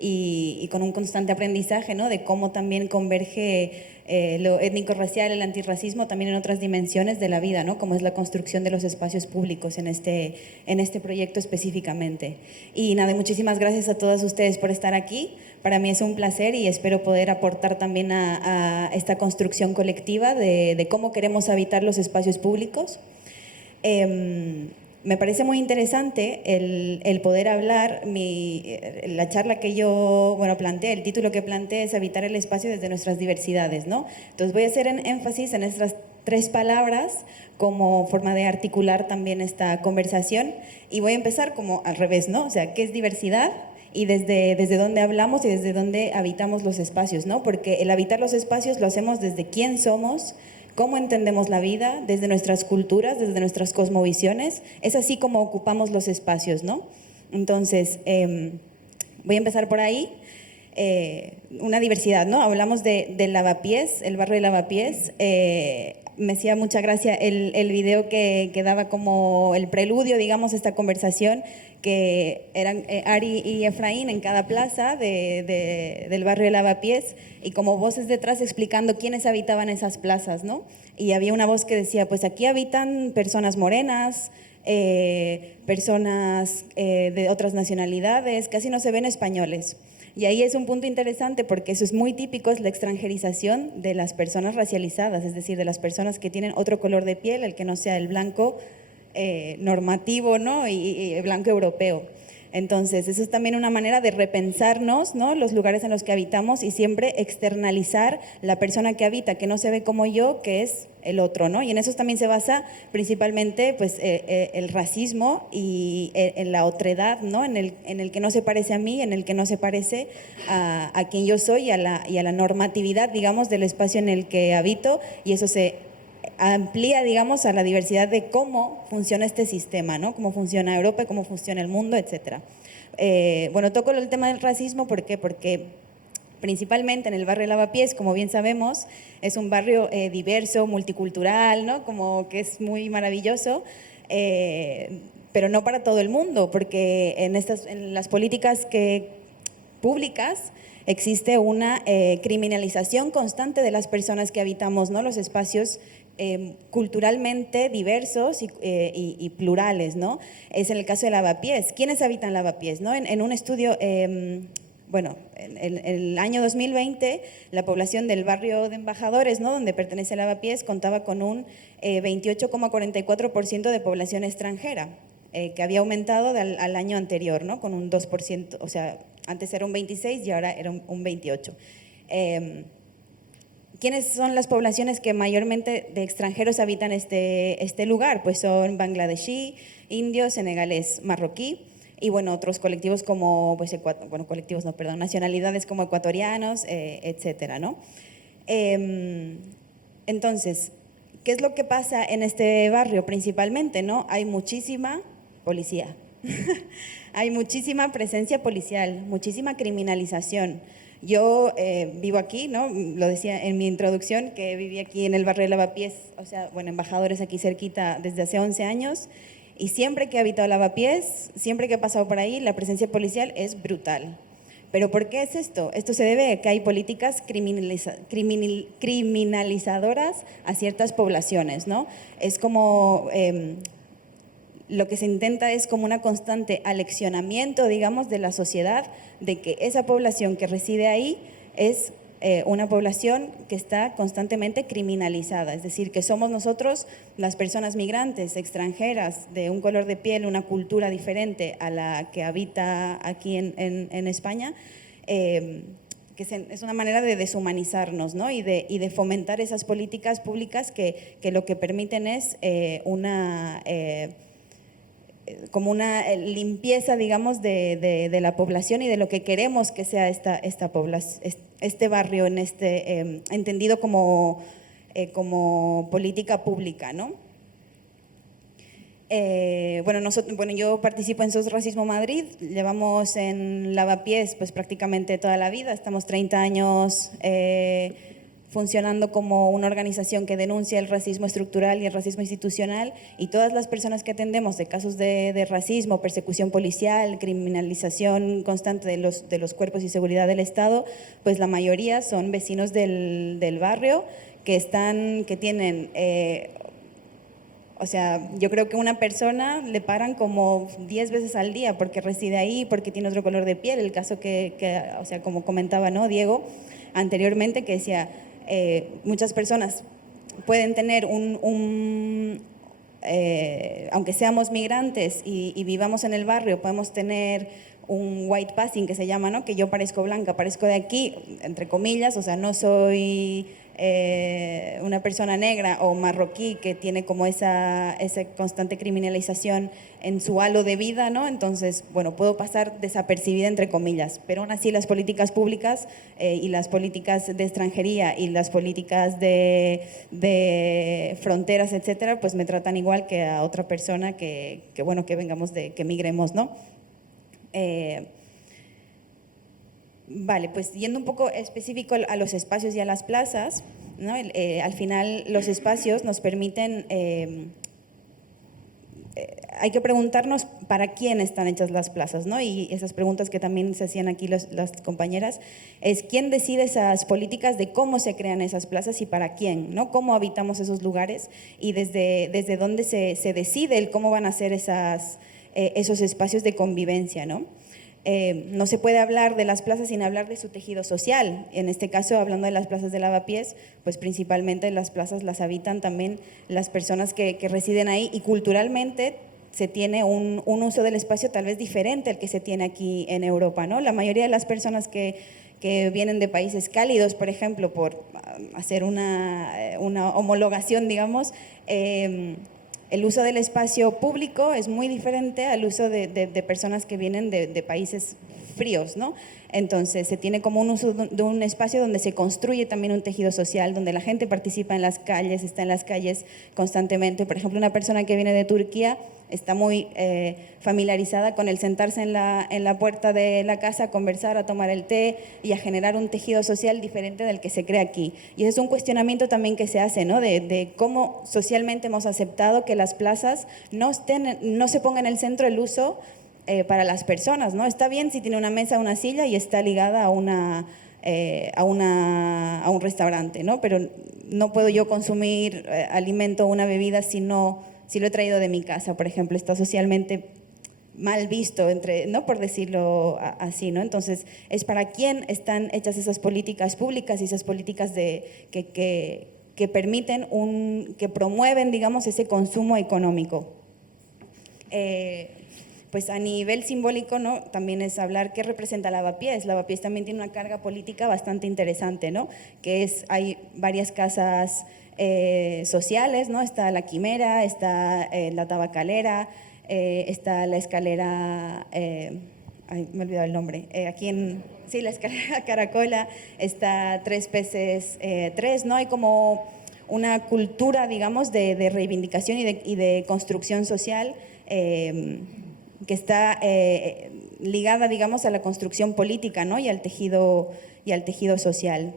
y con un constante aprendizaje, ¿no?, de cómo también converge lo étnico-racial, el antirracismo, también en otras dimensiones de la vida, ¿no?, como es la construcción de los espacios públicos en este proyecto específicamente. Y nada, muchísimas gracias a todos ustedes por estar aquí. Para mí es un placer y espero poder aportar también a esta construcción colectiva de cómo queremos habitar los espacios públicos. Me parece muy interesante el poder hablar, la charla que yo planteé, el título que planteé es Habitar el espacio desde nuestras diversidades, ¿no? Entonces voy a hacer énfasis en estas 3 palabras como forma de articular también esta conversación, y voy a empezar como al revés, ¿no? O sea, ¿qué es diversidad? Y desde dónde hablamos y desde dónde habitamos los espacios, ¿no? Porque el habitar los espacios lo hacemos desde quién somos, cómo entendemos la vida, desde nuestras culturas, desde nuestras cosmovisiones. Es así como ocupamos los espacios, ¿no? Entonces, voy a empezar por ahí. Una diversidad, ¿no? Hablamos de Lavapiés, el barrio de Lavapiés. Me hacía mucha gracia el video que daba como el preludio, digamos, a esta conversación, que eran Ari y Efraín en cada plaza del barrio de Lavapiés, y como voces detrás explicando quiénes habitaban esas plazas, ¿no? Y había una voz que decía, pues aquí habitan personas morenas, personas de otras nacionalidades, casi no se ven españoles. Y ahí es un punto interesante porque eso es muy típico, es la extranjerización de las personas racializadas, es decir, de las personas que tienen otro color de piel, el que no sea el blanco normativo, ¿no? y blanco europeo. Entonces, eso es también una manera de repensarnos, ¿no?, los lugares en los que habitamos y siempre externalizar la persona que habita, que no se ve como yo, que es el otro, ¿no? Y en eso también se basa principalmente pues, el racismo y en la otredad, ¿no?, en el que no se parece a mí, en el que no se parece a quien yo soy y a la normatividad, digamos, del espacio en el que habito, y eso se amplía, digamos, a la diversidad de cómo funciona este sistema, ¿no?, cómo funciona Europa, cómo funciona el mundo, etc. Bueno, toco el tema del racismo, ¿por qué? Porque principalmente en el barrio de Lavapiés, como bien sabemos, es un barrio diverso, multicultural, ¿no?, como que es muy maravilloso, pero no para todo el mundo, porque en las políticas públicas existe una criminalización constante de las personas que habitamos, ¿no?, los espacios culturalmente diversos y plurales, ¿no? Es en el caso de Lavapiés. ¿Quiénes habitan Lavapiés, no? En un estudio, bueno, en el año 2020, la población del barrio de Embajadores, ¿no?, donde pertenece Lavapiés, contaba con un 28,44% de población extranjera, que había aumentado al año anterior, ¿no?, con un 2%, o sea, antes era un 26 y ahora era un 28. ¿Quiénes son las poblaciones que mayormente de extranjeros habitan este lugar? Pues son bangladesí, indios, senegalés, marroquí y bueno, otros colectivos como, pues, nacionalidades como ecuatorianos, etcétera, ¿no? Entonces, ¿qué es lo que pasa en este barrio principalmente, no? Hay muchísima policía, hay muchísima presencia policial, muchísima criminalización. Yo vivo aquí, ¿no? Lo decía en mi introducción, que viví aquí en el barrio de Lavapiés, o sea, bueno, Embajadores aquí cerquita desde hace 11 años, y siempre que he habitado Lavapiés, siempre que he pasado por ahí, la presencia policial es brutal. ¿Pero por qué es esto? Esto se debe a que hay políticas criminalizadoras a ciertas poblaciones, ¿no? Es como, lo que se intenta es como una constante aleccionamiento, digamos, de la sociedad, de que esa población que reside ahí es una población que está constantemente criminalizada, es decir, que somos nosotros, las personas migrantes, extranjeras, de un color de piel, una cultura diferente a la que habita aquí en España, es una manera de deshumanizarnos, ¿no? y de fomentar esas políticas públicas que lo que permiten es como una limpieza, digamos, de la población y de lo que queremos que sea este barrio, entendido como política pública, ¿no? Bueno, yo participo en SOS Racismo Madrid, llevamos en Lavapiés pues prácticamente toda la vida, estamos 30 años funcionando como una organización que denuncia el racismo estructural y el racismo institucional, y todas las personas que atendemos de casos de racismo, persecución policial, criminalización constante de los cuerpos y seguridad del Estado, pues la mayoría son vecinos del barrio que tienen, o sea, yo creo que una persona le paran como 10 veces al día porque reside ahí, porque tiene otro color de piel. El caso o sea, como comentaba, ¿no?, Diego anteriormente, que decía, muchas personas pueden tener aunque seamos migrantes y vivamos en el barrio, podemos tener un white passing que se llama, ¿no?, que yo parezco blanca, parezco de aquí, entre comillas, o sea, no soy una persona negra o marroquí que tiene como esa constante criminalización en su halo de vida, ¿no? Entonces, bueno, puedo pasar desapercibida, entre comillas, pero aún así las políticas públicas y las políticas de extranjería y las políticas de fronteras, etcétera, pues me tratan igual que a otra persona que vengamos que migremos, ¿no? Vale, pues yendo un poco específico a los espacios y a las plazas, ¿no? Al final los espacios nos permiten, hay que preguntarnos para quién están hechas las plazas, ¿no? Y esas preguntas que también se hacían aquí las compañeras, es quién decide esas políticas de cómo se crean esas plazas y para quién, ¿no? Cómo habitamos esos lugares y desde dónde se decide el cómo van a ser esos espacios de convivencia, ¿no? No se puede hablar de las plazas sin hablar de su tejido social. En este caso, hablando de las plazas de Lavapiés, pues principalmente las plazas las habitan también las personas que residen ahí, y culturalmente se tiene un uso del espacio tal vez diferente al que se tiene aquí en Europa, ¿no? La mayoría de las personas que vienen de países cálidos, por ejemplo, por hacer una homologación, digamos, el uso del espacio público es muy diferente al uso de personas que vienen de países fríos, ¿no? Entonces se tiene como un uso de un espacio donde se construye también un tejido social, donde la gente participa en las calles, está en las calles constantemente. Por ejemplo, una persona que viene de Turquía está muy familiarizada con el sentarse en la puerta de la casa, a conversar, a tomar el té y a generar un tejido social diferente del que se crea aquí. Y ese es un cuestionamiento también que se hace, ¿no?, de cómo socialmente hemos aceptado que las plazas no se ponga en el centro el uso para las personas, ¿no? Está bien si tiene una mesa, una silla y está ligada a un restaurante, ¿no? Pero no puedo yo consumir alimento o una bebida si lo he traído de mi casa, por ejemplo. Está socialmente mal visto, ¿no?, por decirlo así, ¿no? Entonces, es para quién están hechas esas políticas públicas y esas políticas que permiten, que promueven, digamos, ese consumo económico. Pues a nivel simbólico, ¿no?, también es hablar qué representa Lavapiés. Lavapiés también tiene una carga política bastante interesante, ¿no?, hay varias casas sociales, ¿no? Está la Quimera, está la Tabacalera, está la escalera, me he olvidado el nombre, la escalera Caracola, está Tres Peces 3, ¿no? Hay como una cultura, digamos, de reivindicación y de construcción social que está ligada, digamos, a la construcción política, ¿no?, y al tejido social.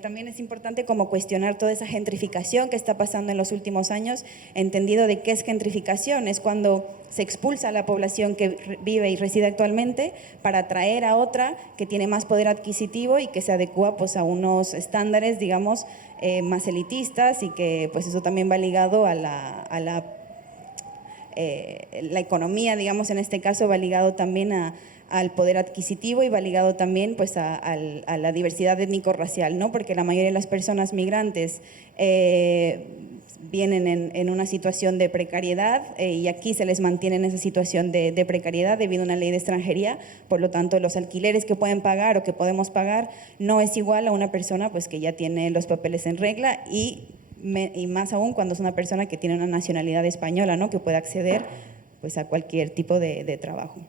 también es importante como cuestionar toda esa gentrificación que está pasando en los últimos años, entendido de qué es gentrificación. Es cuando se expulsa a la población que vive y reside actualmente para atraer a otra que tiene más poder adquisitivo y que se adecua pues, a unos estándares, digamos, más elitistas, y que pues eso también va ligado a la economía, digamos, en este caso va ligado también al poder adquisitivo y va ligado también pues, a la diversidad étnico-racial, ¿no? Porque la mayoría de las personas migrantes vienen en una situación de precariedad y aquí se les mantiene en esa situación de precariedad debido a una ley de extranjería. Por lo tanto, los alquileres que pueden pagar o que podemos pagar no es igual a una persona pues, que ya tiene los papeles en regla y más aún cuando es una persona que tiene una nacionalidad española, ¿no? Que puede acceder pues, a cualquier tipo de trabajo.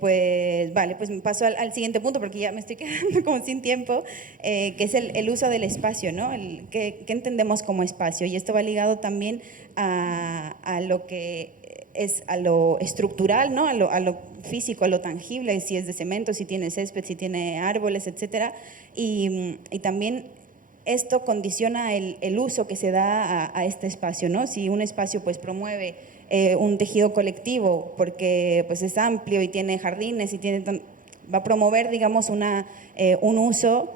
Pues vale, pues me paso al siguiente punto porque ya me estoy quedando como sin tiempo, que es el uso del espacio, ¿no? ¿Qué entendemos como espacio? Y esto va ligado también a lo que es a lo estructural, ¿no? A lo físico, a lo tangible, si es de cemento, si tiene césped, si tiene árboles, etcétera. Y también esto condiciona el uso que se da a este espacio, ¿no? Si un espacio pues promueve un tejido colectivo porque pues es amplio y tiene jardines y va a promover, digamos, un uso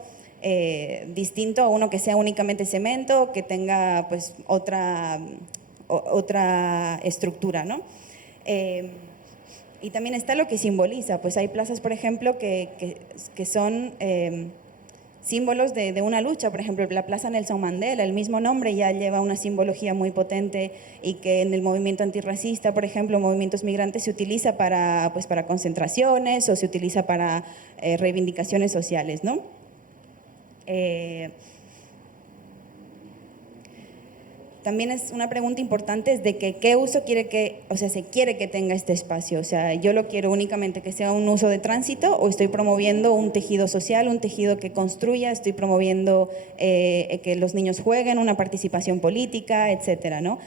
distinto a uno que sea únicamente cemento, que tenga pues otra estructura, ¿no? Y también está lo que simboliza, pues hay plazas, por ejemplo, que son símbolos de una lucha. Por ejemplo, la Plaza Nelson Mandela, el mismo nombre ya lleva una simbología muy potente y que en el movimiento antirracista, por ejemplo, movimientos migrantes se utiliza para concentraciones o se utiliza para reivindicaciones sociales, ¿no? También es una pregunta importante es de que qué uso se quiere que tenga este espacio. O sea, yo lo quiero únicamente que sea un uso de tránsito o estoy promoviendo un tejido social, un tejido que construya, estoy promoviendo que los niños jueguen, una participación política, etcétera, ¿no?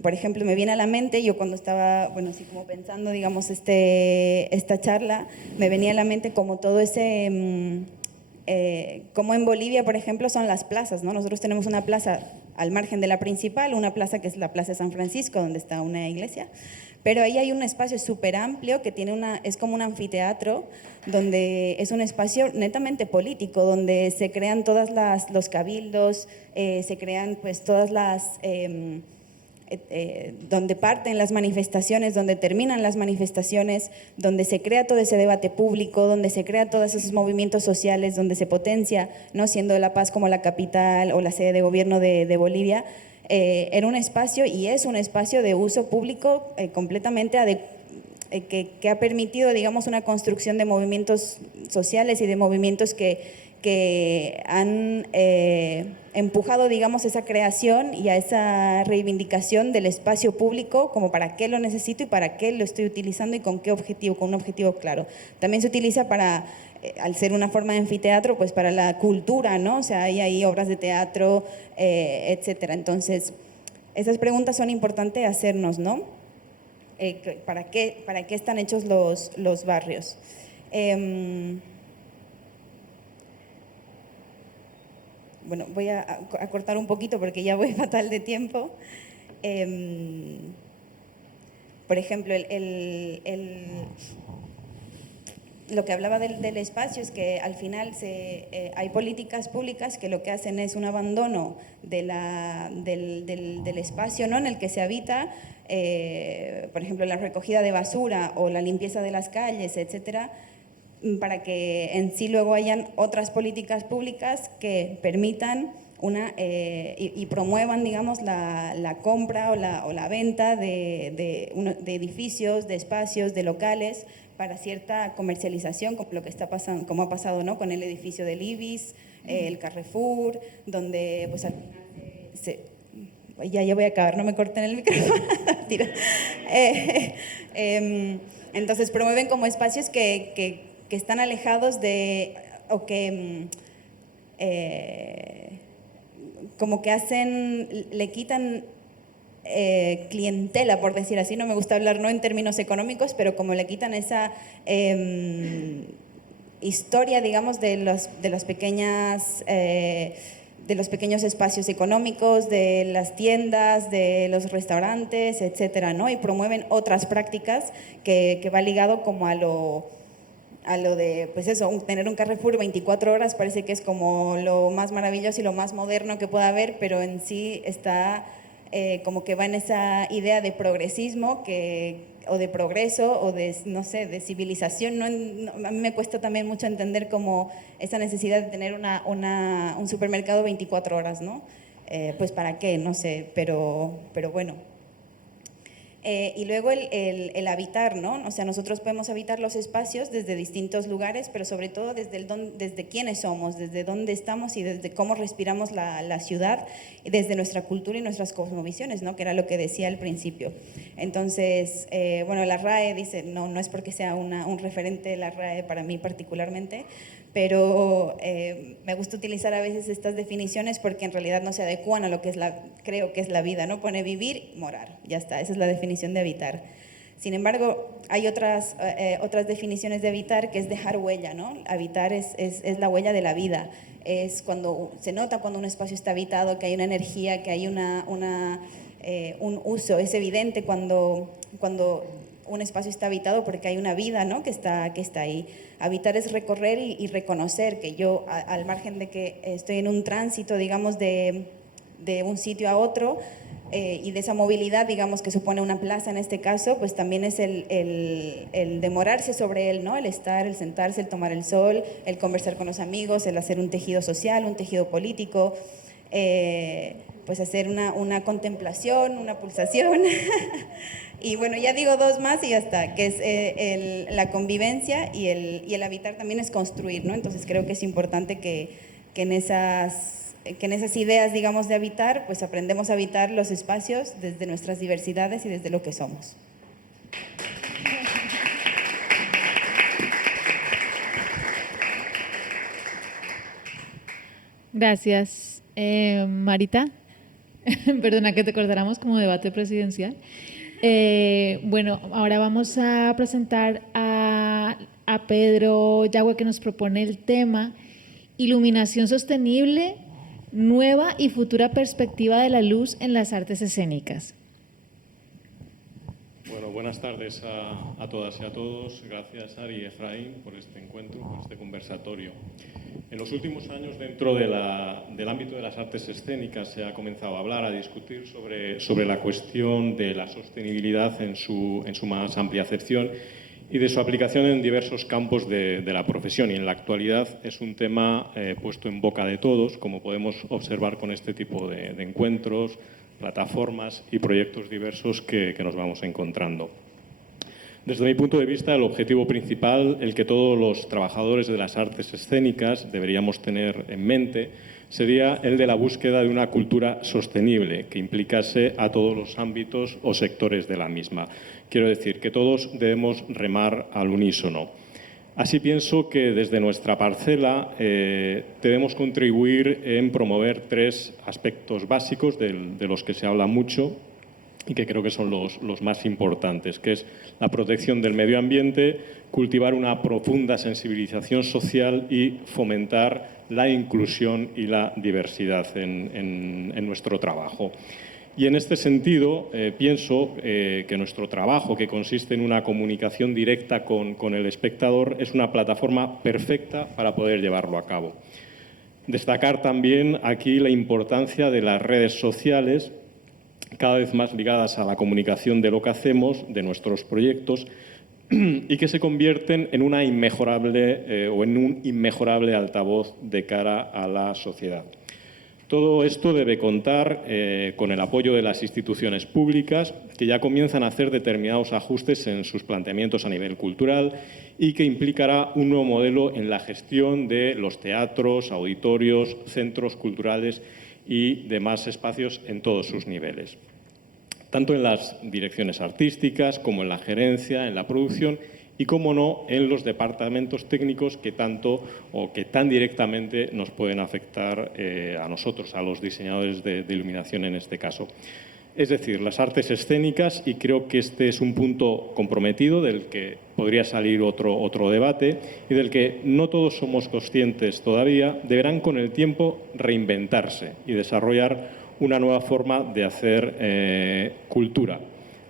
Por ejemplo, me viene a la mente, yo cuando estaba, bueno, así como pensando, digamos, esta charla, me venía a la mente como todo ese... como en Bolivia, por ejemplo, son las plazas, ¿no? Nosotros tenemos una plaza al margen de la principal, una plaza que es la Plaza de San Francisco, donde está una iglesia, pero ahí hay un espacio súper amplio que es como un anfiteatro, donde es un espacio netamente político, donde se crean todos los cabildos, se crean pues todas las... donde parten las manifestaciones, donde terminan las manifestaciones, donde se crea todo ese debate público, donde se crea todos esos movimientos sociales, donde se potencia, ¿no? Siendo La Paz como la capital o la sede de gobierno de Bolivia, era un espacio y es un espacio de uso público completamente que ha permitido, digamos, una construcción de movimientos sociales y de movimientos que han empujado, digamos, esa creación y a esa reivindicación del espacio público, como para qué lo necesito y para qué lo estoy utilizando y con qué objetivo, con un objetivo claro. También se utiliza para, al ser una forma de anfiteatro, pues para la cultura, ¿no? O sea, hay ahí obras de teatro, etcétera. Entonces, esas preguntas son importantes hacernos, ¿no? ¿Para qué están hechos los barrios? Bueno, voy a cortar un poquito porque ya voy fatal de tiempo. Por ejemplo, lo que hablaba del espacio es que al final hay políticas públicas que lo que hacen es un abandono del espacio, ¿no? En el que se habita, por ejemplo, la recogida de basura o la limpieza de las calles, etcétera, para que en sí luego hayan otras políticas públicas que permitan y promuevan, digamos, la compra o la venta de edificios, de espacios, de locales para cierta comercialización, como lo que está pasando, como ha pasado, ¿no? Con el edificio del Ibis, el Carrefour, donde pues al final ya voy a acabar, no me corten el micrófono. Tira. Entonces promueven como espacios que están alejados o que como que le quitan clientela, por decir así, no me gusta hablar no en términos económicos, pero como le quitan esa historia, digamos, de las pequeñas... de los pequeños espacios económicos, de las tiendas, de los restaurantes, etcétera, ¿no? Y promueven otras prácticas que va ligado como a lo de, pues eso, tener un Carrefour 24 horas parece que es como lo más maravilloso y lo más moderno que pueda haber, pero en sí está como que va en esa idea de progresismo o de progreso o de, no sé, de civilización. A mí me cuesta también mucho entender como esa necesidad de tener un supermercado 24 horas, ¿no? Pues para qué, no sé, pero bueno. Y luego el habitar, ¿no? O sea, nosotros podemos habitar los espacios desde distintos lugares, pero sobre todo desde quiénes somos, desde dónde estamos y desde cómo respiramos la ciudad, y desde nuestra cultura y nuestras cosmovisiones, ¿no? Que era lo que decía al principio. Entonces, bueno, la RAE dice, no es porque sea un referente de la RAE para mí particularmente, pero me gusta utilizar a veces estas definiciones porque en realidad no se adecuan a lo que creo que es la vida, ¿no? Pone vivir, morar, ya está, esa es la definición de habitar. Sin embargo, hay otras definiciones de habitar, que es dejar huella, ¿no? Habitar es la huella de la vida, es cuando se nota cuando un espacio está habitado, que hay una energía, que hay un uso, es evidente cuando un espacio está habitado porque hay una vida, ¿no? que está ahí. Habitar es recorrer y reconocer que yo, al margen de que estoy en un tránsito, digamos, de un sitio a otro, y de esa movilidad, digamos, que supone una plaza en este caso, pues también es el demorarse sobre él, ¿no? El estar, el sentarse, el tomar el sol, el conversar con los amigos, el hacer un tejido social, un tejido político, pues hacer una contemplación, una pulsación. Y bueno, ya digo dos más y ya está, que es la convivencia y el habitar también es construir, ¿no? Entonces creo que es importante que en esas ideas, digamos, de habitar, pues aprendemos a habitar los espacios desde nuestras diversidades y desde lo que somos. Gracias, Marita. Perdona que te acordáramos como debate presidencial. Bueno, ahora vamos a presentar a Pedro Yagüe, que nos propone el tema Iluminación sostenible, nueva y futura perspectiva de la luz en las artes escénicas. Bueno, buenas tardes a todas y a todos. Gracias, Ari y Efraín, por este encuentro, por este conversatorio. En los últimos años, dentro del ámbito de las artes escénicas, se ha comenzado a hablar, a discutir sobre la cuestión de la sostenibilidad en su más amplia acepción y de su aplicación en diversos campos de la profesión. Y en la actualidad es un tema puesto en boca de todos, como podemos observar con este tipo de encuentros, plataformas y proyectos diversos que nos vamos encontrando. Desde mi punto de vista, el objetivo principal, el que todos los trabajadores de las artes escénicas deberíamos tener en mente, sería el de la búsqueda de una cultura sostenible que implicase a todos los ámbitos o sectores de la misma. Quiero decir que todos debemos remar al unísono. Así pienso que desde nuestra parcela debemos contribuir en promover tres aspectos básicos de los que se habla mucho y que creo que son los más importantes, que es la protección del medio ambiente, cultivar una profunda sensibilización social y fomentar la inclusión y la diversidad en nuestro trabajo. Y en este sentido, pienso que nuestro trabajo, que consiste en una comunicación directa con el espectador, es una plataforma perfecta para poder llevarlo a cabo. Destacar también aquí la importancia de las redes sociales, cada vez más ligadas a la comunicación de lo que hacemos, de nuestros proyectos, y que se convierten en un inmejorable altavoz de cara a la sociedad. Todo esto debe contar con el apoyo de las instituciones públicas, que ya comienzan a hacer determinados ajustes en sus planteamientos a nivel cultural y que implicará un nuevo modelo en la gestión de los teatros, auditorios, centros culturales y demás espacios en todos sus niveles, tanto en las direcciones artísticas como en la gerencia, en la producción y, como no, en los departamentos técnicos que tanto o que tan directamente nos pueden afectar a nosotros, a los diseñadores de iluminación en este caso. Es decir, las artes escénicas, y creo que este es un punto comprometido del que podría salir otro debate y del que no todos somos conscientes todavía, deberán con el tiempo reinventarse y desarrollar una nueva forma de hacer cultura.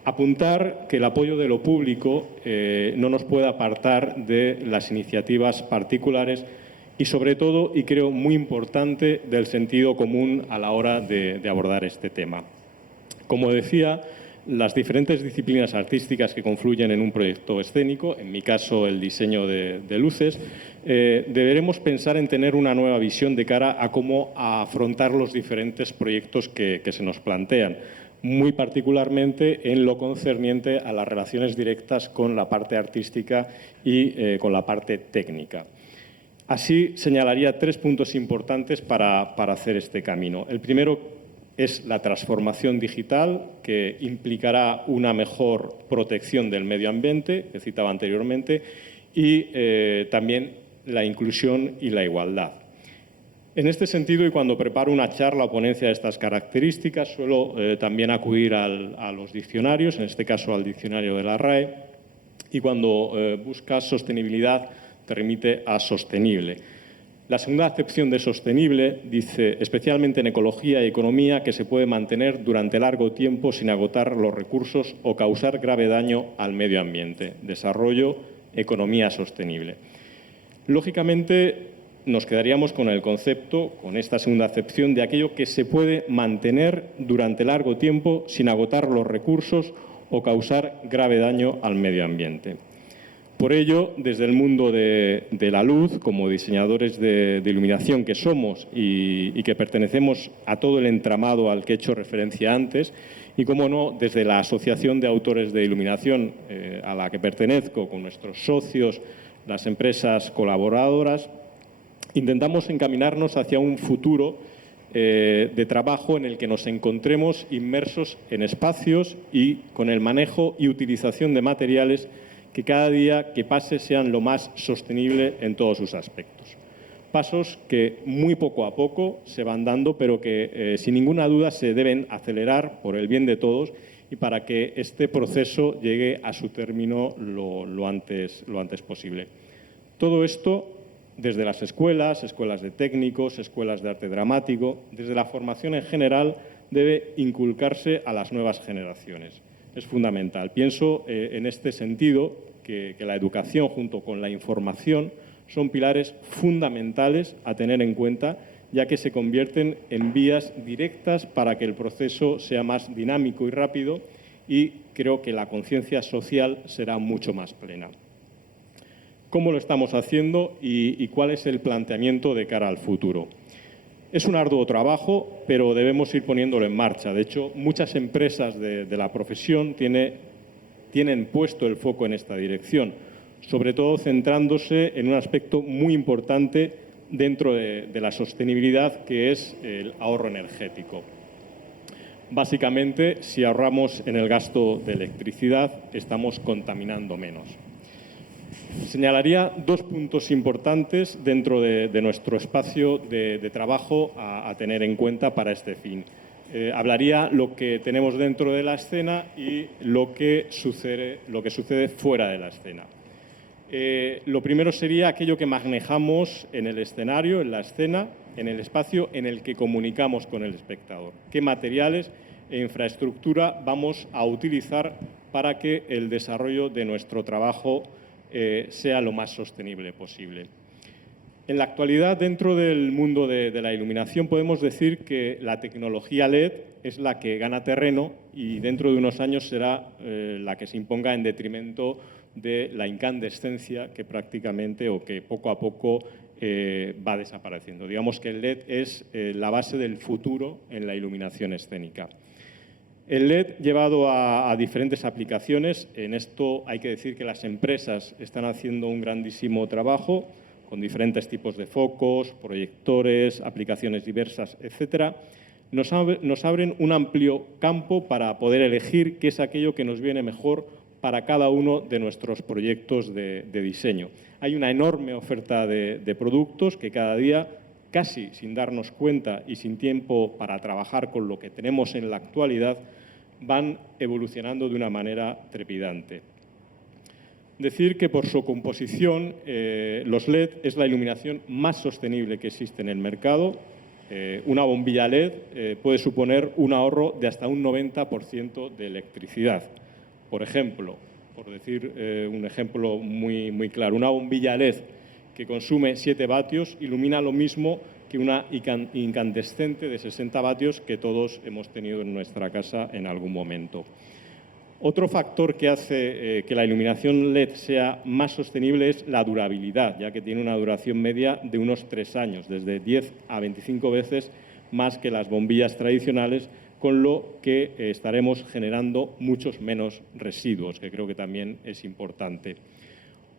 Apuntar que el apoyo de lo público no nos puede apartar de las iniciativas particulares y, sobre todo, y creo muy importante, del sentido común a la hora de abordar este tema. Como decía, las diferentes disciplinas artísticas que confluyen en un proyecto escénico, en mi caso el diseño de luces, deberemos pensar en tener una nueva visión de cara a cómo afrontar los diferentes proyectos que se nos plantean, muy particularmente en lo concerniente a las relaciones directas con la parte artística y con la parte técnica. Así señalaría 3 puntos importantes para hacer este camino. El primero es la transformación digital, que implicará una mejor protección del medio ambiente, que citaba anteriormente, y también la inclusión y la igualdad. En este sentido, y cuando preparo una charla o ponencia de estas características, suelo también acudir a los diccionarios, en este caso al diccionario de la RAE, y cuando buscas sostenibilidad te remite a sostenible. La segunda acepción de sostenible dice, especialmente en ecología y economía, que se puede mantener durante largo tiempo sin agotar los recursos o causar grave daño al medio ambiente. Desarrollo, economía sostenible. Lógicamente, nos quedaríamos con el concepto, con esta segunda acepción, de aquello que se puede mantener durante largo tiempo sin agotar los recursos o causar grave daño al medio ambiente. Por ello, desde el mundo de la luz, como diseñadores de iluminación que somos y que pertenecemos a todo el entramado al que he hecho referencia antes, y, como no, desde la Asociación de Autores de Iluminación a la que pertenezco, con nuestros socios, las empresas colaboradoras, intentamos encaminarnos hacia un futuro de trabajo en el que nos encontremos inmersos en espacios y con el manejo y utilización de materiales que cada día que pase sean lo más sostenible en todos sus aspectos. Pasos que muy poco a poco se van dando, pero que sin ninguna duda se deben acelerar por el bien de todos y para que este proceso llegue a su término lo antes posible. Todo esto desde las escuelas de técnicos, escuelas de arte dramático, desde la formación en general, debe inculcarse a las nuevas generaciones. Es fundamental. Pienso en este sentido que la educación junto con la información son pilares fundamentales a tener en cuenta, ya que se convierten en vías directas para que el proceso sea más dinámico y rápido, y creo que la conciencia social será mucho más plena. ¿Cómo lo estamos haciendo y cuál es el planteamiento de cara al futuro? Es un arduo trabajo, pero debemos ir poniéndolo en marcha. De hecho, muchas empresas de la profesión tienen puesto el foco en esta dirección, sobre todo centrándose en un aspecto muy importante dentro de la sostenibilidad, que es el ahorro energético. Básicamente, si ahorramos en el gasto de electricidad, estamos contaminando menos. Señalaría 2 puntos importantes dentro de nuestro espacio de trabajo a tener en cuenta para este fin. Hablaría lo que tenemos dentro de la escena y lo que sucede fuera de la escena. Lo primero sería aquello que manejamos en el escenario, en la escena, en el espacio en el que comunicamos con el espectador. ¿Qué materiales e infraestructura vamos a utilizar para que el desarrollo de nuestro trabajo sea lo más sostenible posible? En la actualidad, dentro del mundo de la iluminación, podemos decir que la tecnología LED es la que gana terreno y dentro de unos años será la que se imponga en detrimento de la incandescencia, que prácticamente o que poco a poco va desapareciendo. Digamos que el LED es la base del futuro en la iluminación escénica. El LED llevado a diferentes aplicaciones, en esto hay que decir que las empresas están haciendo un grandísimo trabajo con diferentes tipos de focos, proyectores, aplicaciones diversas, etcétera. Nos abren un amplio campo para poder elegir qué es aquello que nos viene mejor para cada uno de nuestros proyectos de diseño. Hay una enorme oferta de productos que cada día, casi sin darnos cuenta y sin tiempo para trabajar con lo que tenemos en la actualidad, van evolucionando de una manera trepidante. Decir que por su composición los LED es la iluminación más sostenible que existe en el mercado. Una bombilla LED puede suponer un ahorro de hasta un 90% de electricidad. Por ejemplo, por decir un ejemplo muy claro, una bombilla LED que consume 7 vatios ilumina lo mismo que una incandescente de 60 vatios que todos hemos tenido en nuestra casa en algún momento. Otro factor que hace que la iluminación LED sea más sostenible es la durabilidad, ya que tiene una duración media de unos 3 años, desde 10 a 25 veces más que las bombillas tradicionales, con lo que estaremos generando muchos menos residuos, que creo que también es importante.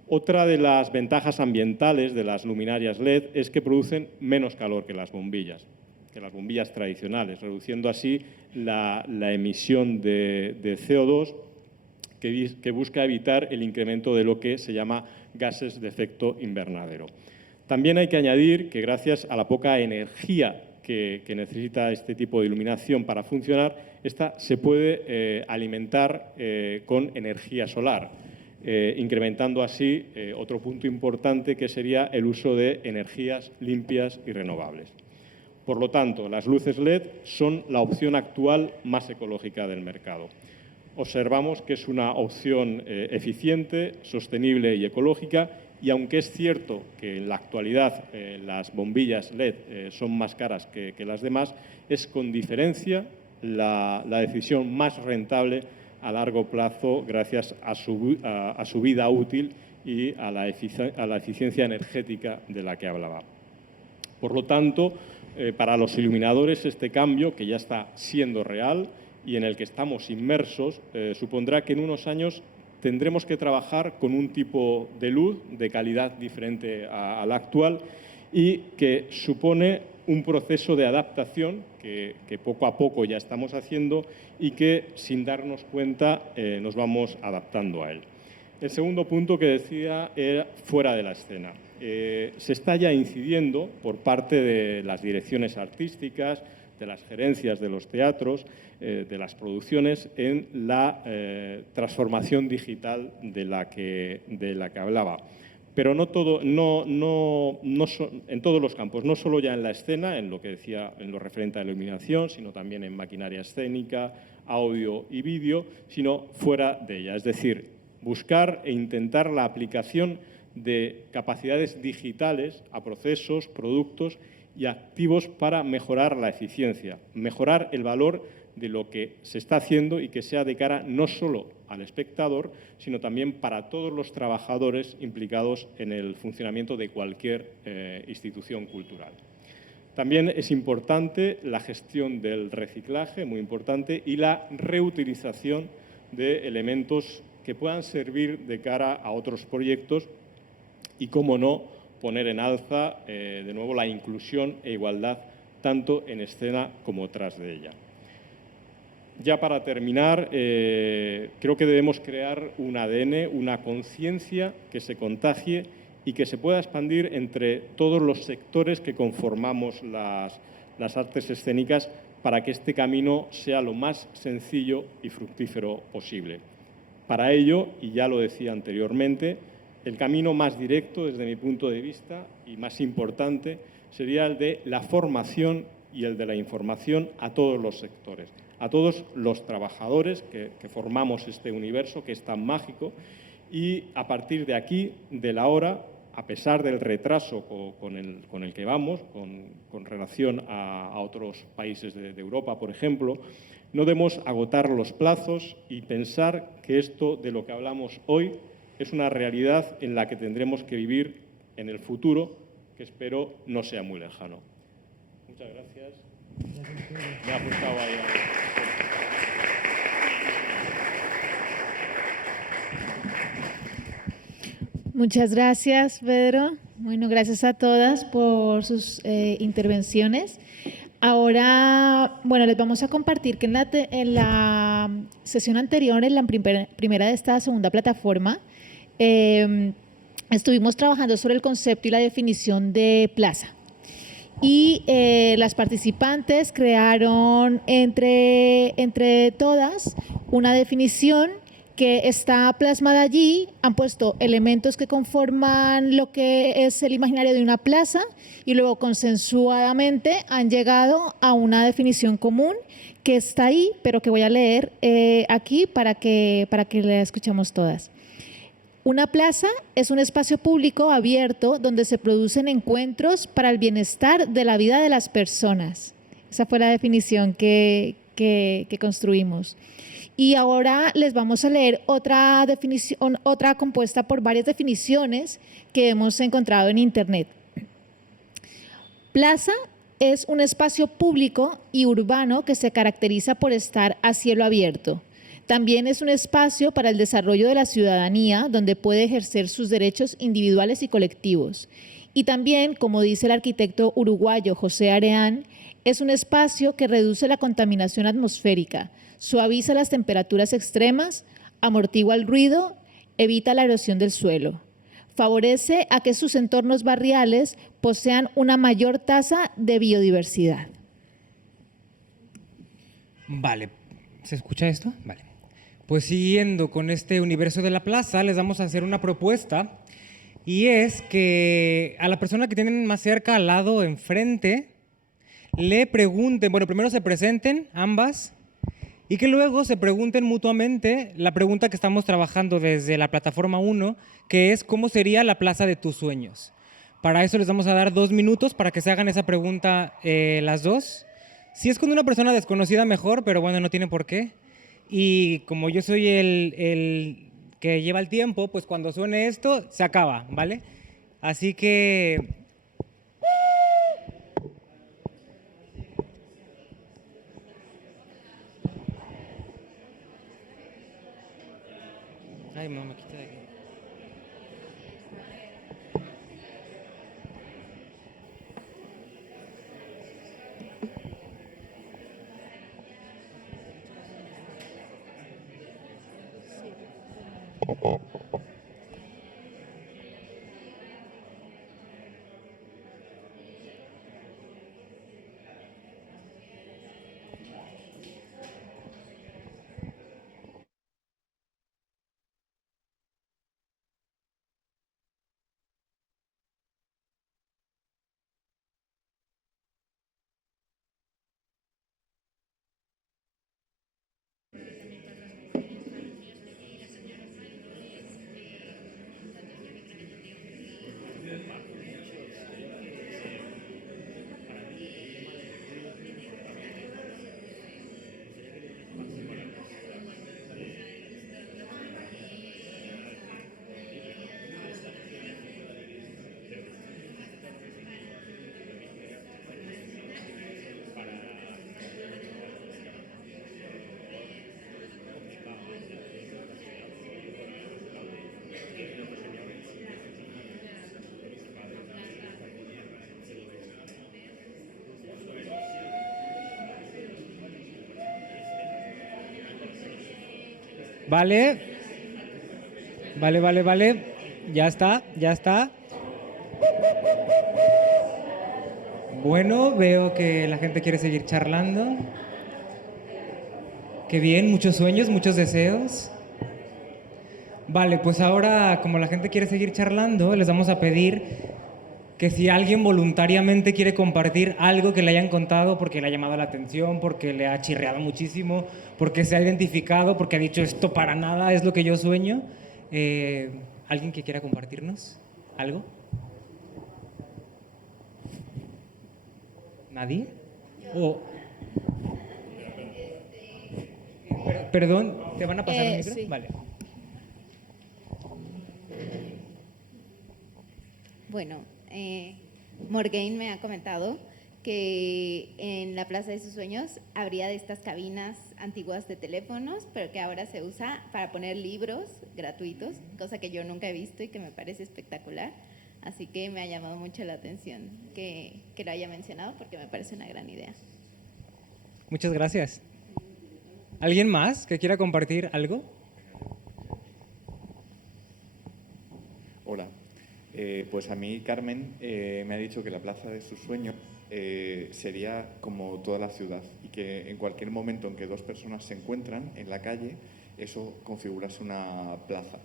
Otra de las ventajas ambientales de las luminarias LED es que producen menos calor que las bombillas tradicionales, reduciendo así la emisión de CO2 que busca evitar el incremento de lo que se llama gases de efecto invernadero. También hay que añadir que gracias a la poca energía que necesita este tipo de iluminación para funcionar, esta se puede alimentar con energía solar, incrementando así otro punto importante que sería el uso de energías limpias y renovables. Por lo tanto, las luces LED son la opción actual más ecológica del mercado. Observamos que es una opción eficiente, sostenible y ecológica, y aunque es cierto que en la actualidad las bombillas LED son más caras que las demás, es con diferencia la decisión más rentable a largo plazo gracias a su vida útil y a la eficiencia energética de la que hablaba. Por lo tanto, para los iluminadores este cambio, que ya está siendo real y en el que estamos inmersos, supondrá que en unos años tendremos que trabajar con un tipo de luz de calidad diferente a la actual y que supone un proceso de adaptación que poco a poco ya estamos haciendo y que sin darnos cuenta nos vamos adaptando a él. El segundo punto que decía era fuera de la escena. Se está ya incidiendo por parte de las direcciones artísticas, de las gerencias de los teatros, de las producciones, en la transformación digital de la que hablaba. Pero no en todos los campos, no solo ya en la escena, en lo que decía, en lo referente a la iluminación, sino también en maquinaria escénica, audio y vídeo, sino fuera de ella. Es decir, buscar e intentar la aplicación de capacidades digitales a procesos, productos y activos para mejorar la eficiencia, mejorar el valor de lo que se está haciendo y que sea de cara no solo al espectador, sino también para todos los trabajadores implicados en el funcionamiento de cualquier institución cultural. También es importante la gestión del reciclaje, muy importante, y la reutilización de elementos que puedan servir de cara a otros proyectos y, cómo no, poner en alza de nuevo la inclusión e igualdad tanto en escena como tras de ella. Ya para terminar, creo que debemos crear un ADN, una conciencia que se contagie y que se pueda expandir entre todos los sectores que conformamos las artes escénicas para que este camino sea lo más sencillo y fructífero posible. Para ello, y ya lo decía anteriormente, el camino más directo, desde mi punto de vista, y más importante, sería el de la formación y el de la información a todos los sectores, a todos los trabajadores que formamos este universo que es tan mágico, y a partir de aquí, de la hora, a pesar del retraso con el que vamos, con relación a otros países de Europa, por ejemplo, no debemos agotar los plazos y pensar que esto de lo que hablamos hoy es una realidad en la que tendremos que vivir en el futuro, que espero no sea muy lejano. Muchas gracias. Me ha apuntado ahí. Muchas gracias, Pedro. Bueno, gracias a todas por sus intervenciones. Ahora, bueno, les vamos a compartir que en la sesión anterior, en la primera de esta segunda plataforma, estuvimos trabajando sobre el concepto y la definición de plaza. y las participantes crearon entre todas una definición que está plasmada allí. Han puesto elementos que conforman lo que es el imaginario de una plaza y luego consensuadamente han llegado a una definición común que está ahí, pero que voy a leer aquí para que la escuchemos todas. Una plaza es un espacio público abierto donde se producen encuentros para el bienestar de la vida de las personas. Esa fue la definición que construimos. Y ahora les vamos a leer otra definición, otra compuesta por varias definiciones que hemos encontrado en Internet. Plaza es un espacio público y urbano que se caracteriza por estar a cielo abierto. También es un espacio para el desarrollo de la ciudadanía, donde puede ejercer sus derechos individuales y colectivos. Y también, como dice el arquitecto uruguayo José Areán, es un espacio que reduce la contaminación atmosférica, suaviza las temperaturas extremas, amortigua el ruido, evita la erosión del suelo. Favorece a que sus entornos barriales posean una mayor tasa de biodiversidad. Vale, ¿se escucha esto? Vale. Pues siguiendo con este universo de la plaza, les vamos a hacer una propuesta y es que a la persona que tienen más cerca, al lado, enfrente, le pregunten, bueno, primero se presenten ambas y que luego se pregunten mutuamente la pregunta que estamos trabajando desde la plataforma 1, que es ¿cómo sería la plaza de tus sueños? Para eso les vamos a dar 2 minutos para que se hagan esa pregunta las dos. Si es con una persona desconocida mejor, pero bueno, no tiene por qué. Y como yo soy el que lleva el tiempo, pues cuando suene esto, se acaba, ¿vale? Así que... Ay, no, me quita de aquí. Vale. Ya está. Bueno, veo que la gente quiere seguir charlando. Qué bien, muchos sueños, muchos deseos. Vale, pues ahora, como la gente quiere seguir charlando, les vamos a pedir que si alguien voluntariamente quiere compartir algo que le hayan contado porque le ha llamado la atención, porque le ha chirreado muchísimo, porque se ha identificado, porque ha dicho esto para nada es lo que yo sueño, ¿alguien que quiera compartirnos algo? ¿Nadie? Perdón, ¿te van a pasar el micro? Sí. Vale. Bueno, Morgaine me ha comentado que en la Plaza de sus Sueños habría de estas cabinas antiguas de teléfonos, pero que ahora se usa para poner libros gratuitos, cosa que yo nunca he visto y que me parece espectacular. Así que me ha llamado mucho la atención que lo haya mencionado porque me parece una gran idea. Muchas gracias. ¿Alguien más que quiera compartir algo? Hola. Pues a mí Carmen me ha dicho que la plaza de sus sueños sería como toda la ciudad y que en cualquier momento en que dos personas se encuentran en la calle, eso configurase una plaza,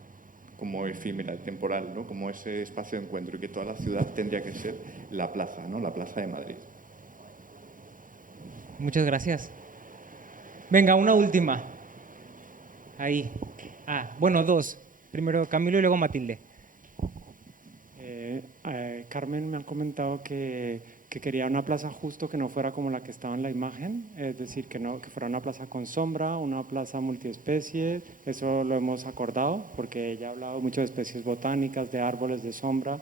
como efímera, temporal, ¿no? Como ese espacio de encuentro, y que toda la ciudad tendría que ser la plaza, ¿no? La Plaza de Madrid. Muchas gracias. Venga, una última. Ahí. Bueno, dos. Primero Camilo y luego Matilde. Carmen me han comentado que quería una plaza justo que no fuera como la que estaba en la imagen, es decir, que fuera una plaza con sombra, una plaza multiespecie. Eso lo hemos acordado porque ella ha hablado mucho de especies botánicas, de árboles de sombra,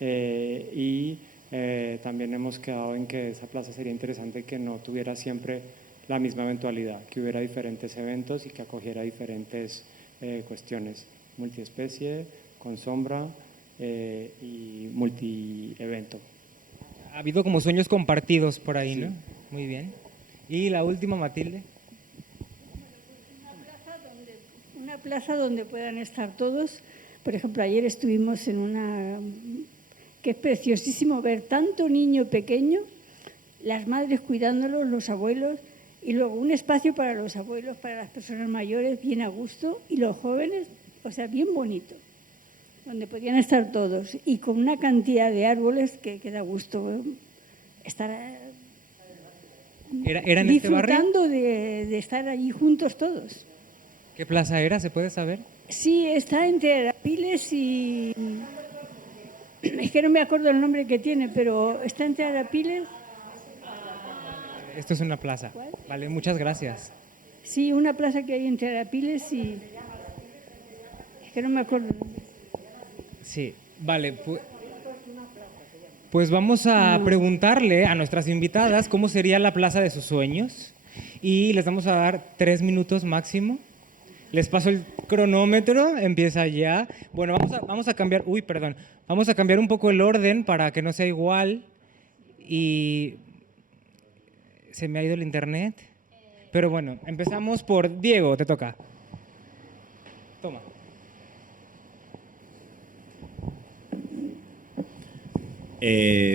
y también hemos quedado en que esa plaza sería interesante que no tuviera siempre la misma eventualidad, que hubiera diferentes eventos y que acogiera diferentes cuestiones, multiespecie, con sombra y multi-evento. Ha habido como sueños compartidos por ahí, ¿no? Muy bien. Y la última, Matilde. Una plaza donde puedan estar todos. Por ejemplo, ayer estuvimos en una que es preciosísimo ver tanto niño pequeño, las madres cuidándolos, los abuelos, y luego un espacio para los abuelos, para las personas mayores, bien a gusto, y los jóvenes, o sea, bien bonito, donde podían estar todos, y con una cantidad de árboles que da gusto estar ¿Era en este barrio? disfrutando de estar allí juntos todos. ¿Qué plaza era? ¿Se puede saber? Sí, está entre Arapiles y... Es que no me acuerdo el nombre que tiene, pero está entre Arapiles... Esto es una plaza. ¿Cuál? Vale, muchas gracias. Sí, una plaza que hay entre Arapiles y... Es que no me acuerdo. Sí, vale. Pues vamos a preguntarle a nuestras invitadas cómo sería la plaza de sus sueños y les vamos a dar 3 minutos máximo. Les paso el cronómetro, empieza ya. Bueno, vamos a cambiar, vamos a cambiar un poco el orden para que no sea igual. Y se me ha ido el internet. Pero bueno, empezamos por Diego, te toca. Toma.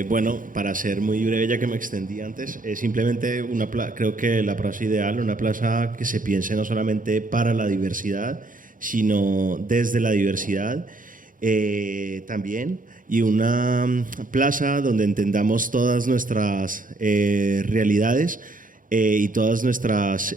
Bueno, para ser muy breve, ya que me extendí antes, simplemente creo que la plaza ideal, una plaza que se piense no solamente para la diversidad, sino desde la diversidad también, y una plaza donde entendamos todas nuestras realidades y todas nuestras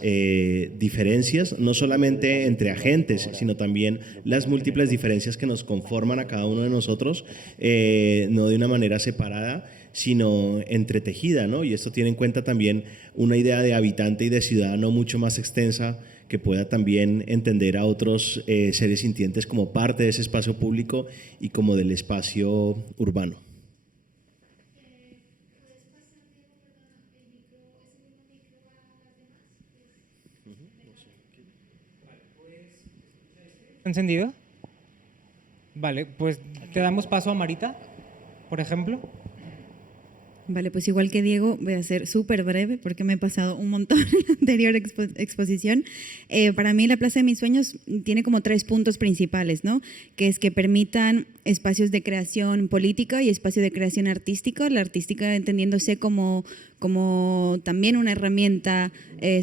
diferencias, no solamente entre agentes, sino también las múltiples diferencias que nos conforman a cada uno de nosotros, no de una manera separada, sino entretejida, ¿no? Y esto tiene en cuenta también una idea de habitante y de ciudadano mucho más extensa, que pueda también entender a otros seres sintientes como parte de ese espacio público y como del espacio urbano. ¿Encendido? Vale, pues te damos paso a Marita, por ejemplo. Vale, pues igual que Diego, voy a ser súper breve porque me he pasado un montón en la anterior exposición. Para mí la Plaza de mis Sueños tiene como 3 puntos principales, ¿no? Que es que permitan espacios de creación política y espacio de creación artística, la artística entendiéndose como también una herramienta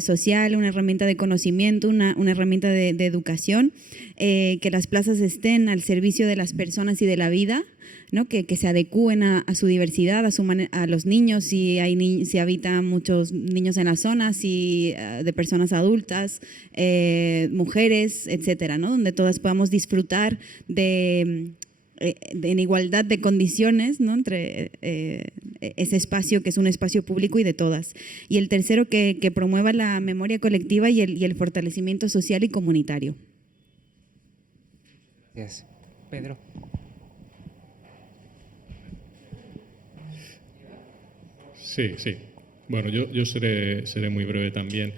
social, una herramienta de conocimiento, una herramienta de educación, que las plazas estén al servicio de las personas y de la vida, ¿no? Que se adecúen a su diversidad, a los niños, si habitan muchos niños en la zona, de personas adultas, mujeres, etcétera, ¿no? Donde todas podamos disfrutar en igualdad de condiciones, ¿no? Entre ese espacio que es un espacio público y de todas. Y el tercero, que promueva la memoria colectiva y el fortalecimiento social y comunitario. Gracias. Pedro. Sí. Bueno, yo seré muy breve también.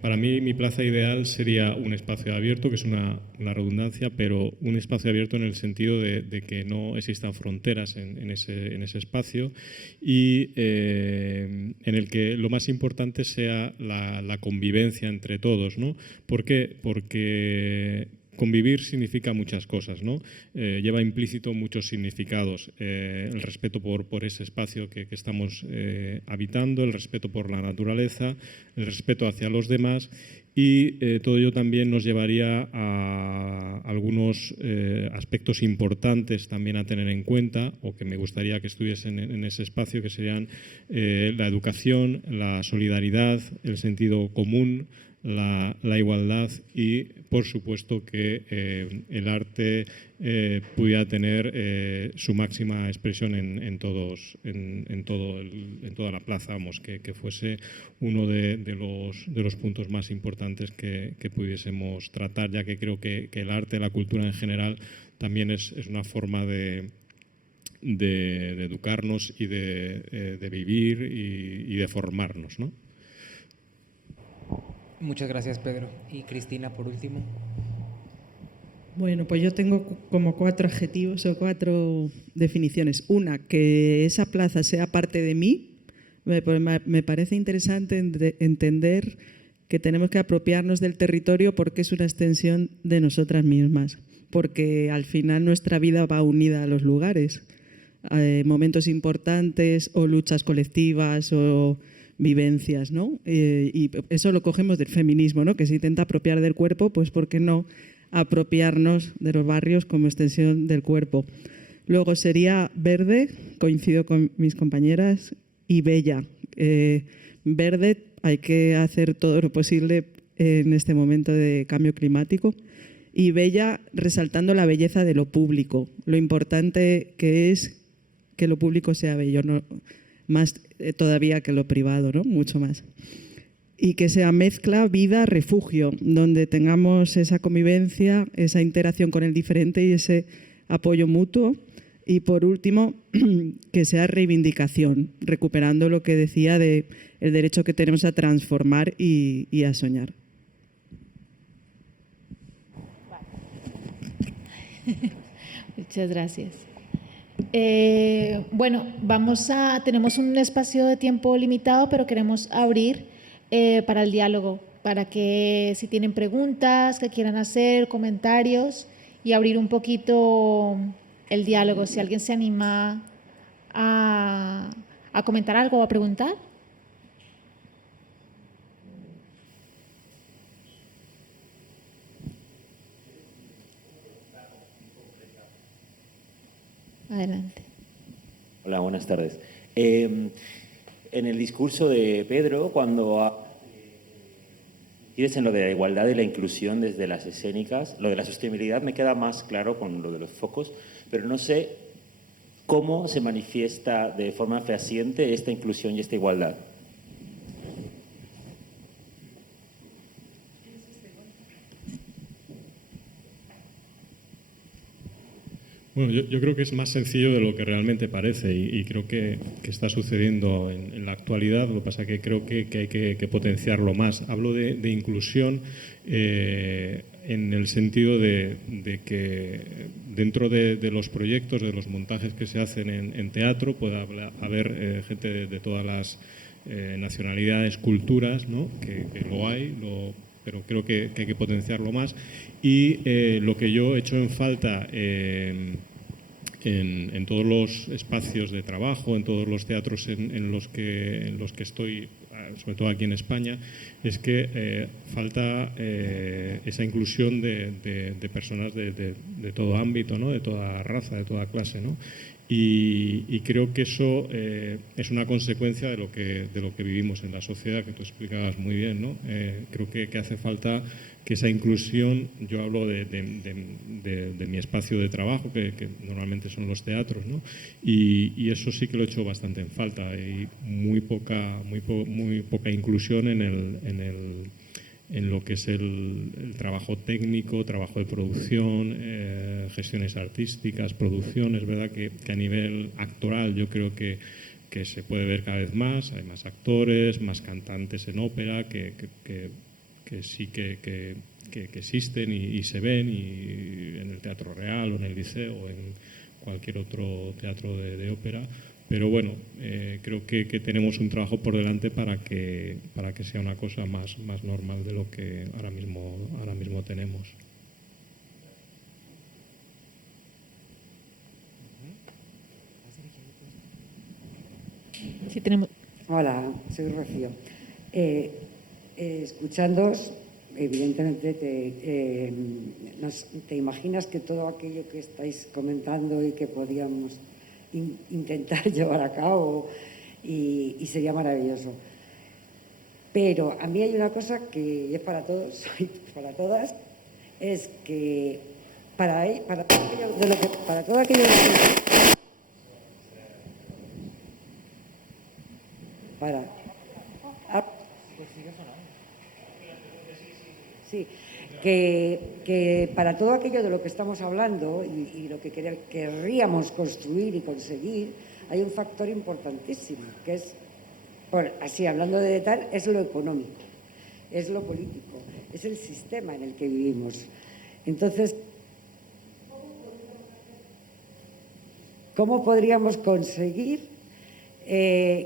Para mí, mi plaza ideal sería un espacio abierto, que es una redundancia, pero un espacio abierto en el sentido de que no existan fronteras en ese espacio y en el que lo más importante sea la convivencia entre todos, ¿no? ¿Por qué? Porque convivir significa muchas cosas, ¿no? Lleva implícito muchos significados. El respeto por ese espacio que estamos habitando, el respeto por la naturaleza, el respeto hacia los demás, y todo ello también nos llevaría a algunos aspectos importantes también a tener en cuenta, o que me gustaría que estuviesen en ese espacio, que serían la educación, la solidaridad, el sentido común, la igualdad y, por supuesto, que el arte pudiera tener su máxima expresión en toda la plaza, vamos, que fuese uno de los puntos más importantes que pudiésemos tratar, ya que creo que el arte, la cultura en general, también es una forma de educarnos y de vivir y de formarnos, ¿no? Muchas gracias, Pedro. Y Cristina, por último. Bueno, pues yo tengo como 4 adjetivos o 4 definiciones. Una, que esa plaza sea parte de mí. Me parece interesante entender que tenemos que apropiarnos del territorio porque es una extensión de nosotras mismas, porque al final nuestra vida va unida a los lugares. Momentos importantes o luchas colectivas o vivencias, ¿no? Y eso lo cogemos del feminismo, ¿no? Que se intenta apropiar del cuerpo, pues ¿por qué no apropiarnos de los barrios como extensión del cuerpo? Luego sería verde, coincido con mis compañeras, y bella. Verde, hay que hacer todo lo posible en este momento de cambio climático, y bella resaltando la belleza de lo público, lo importante que es que lo público sea bello, ¿no? Más todavía que lo privado, ¿no? Mucho más. Y que sea mezcla, vida, refugio, donde tengamos esa convivencia, esa interacción con el diferente y ese apoyo mutuo. Y por último, que sea reivindicación, recuperando lo que decía de el derecho que tenemos a transformar y a soñar. Muchas gracias. Bueno, tenemos un espacio de tiempo limitado, pero queremos abrir para el diálogo, para que si tienen preguntas que quieran hacer, comentarios, y abrir un poquito el diálogo. Si alguien se anima a comentar algo o a preguntar. Adelante. Hola, buenas tardes. En el discurso de Pedro, cuando incides en lo de la igualdad y la inclusión desde las escénicas, lo de la sostenibilidad me queda más claro con lo de los focos, pero no sé cómo se manifiesta de forma fehaciente esta inclusión y esta igualdad. Bueno, yo creo que es más sencillo de lo que realmente parece y creo que está sucediendo en la actualidad. Lo que pasa es que creo que hay que potenciarlo más. Hablo de inclusión en el sentido de que dentro de los proyectos, de los montajes que se hacen en teatro, pueda haber gente de todas las nacionalidades, culturas, ¿no? que lo hay, pero creo que hay que potenciarlo más. Y lo que yo he hecho en falta en todos los espacios de trabajo, en todos los teatros en los que estoy, sobre todo aquí en España, es que falta esa inclusión de personas de todo ámbito, ¿no? De toda raza, de toda clase, ¿no? Y creo que eso es una consecuencia de lo que vivimos en la sociedad, que tú explicabas muy bien, ¿no? Creo que hace falta que esa inclusión, yo hablo de mi espacio de trabajo, que normalmente son los teatros, ¿no? Y eso sí que lo he hecho bastante en falta. Hay muy poca inclusión en lo que es el trabajo técnico, trabajo de producción, gestiones artísticas, producción. Es verdad que a nivel actoral yo creo que se puede ver cada vez más. Hay más actores, más cantantes en ópera que sí que existen y se ven, y en el Teatro Real o en el Liceo o en cualquier otro teatro de ópera. Pero bueno, creo que tenemos un trabajo por delante para que sea una cosa más normal de lo que ahora mismo tenemos. Sí, tenemos. Hola, soy Rocío. Escuchándoos, evidentemente te imaginas que todo aquello que estáis comentando y que podíamos intentar llevar a cabo y sería maravilloso. Pero a mí hay una cosa que es para todos y para todas, es que para todo aquello de lo que para. Sí, que para todo aquello de lo que estamos hablando y lo que querríamos construir y conseguir, hay un factor importantísimo, que es, así hablando de tal, es lo económico, es lo político, es el sistema en el que vivimos. Entonces, ¿cómo podríamos conseguir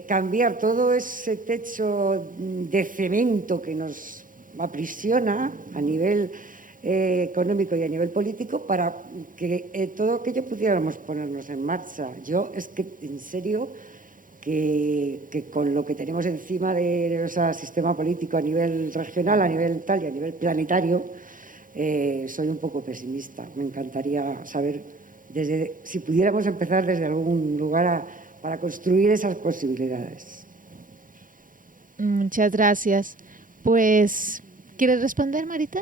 cambiar todo ese techo de cemento que nos aprisiona a nivel económico y a nivel político para que todo aquello pudiéramos ponernos en marcha? Yo es que, en serio, que con lo que tenemos encima del sistema político a nivel regional, a nivel tal y a nivel planetario, soy un poco pesimista. Me encantaría saber, si pudiéramos empezar desde algún lugar para construir esas posibilidades. Muchas gracias. Pues, ¿quieres responder, Marita?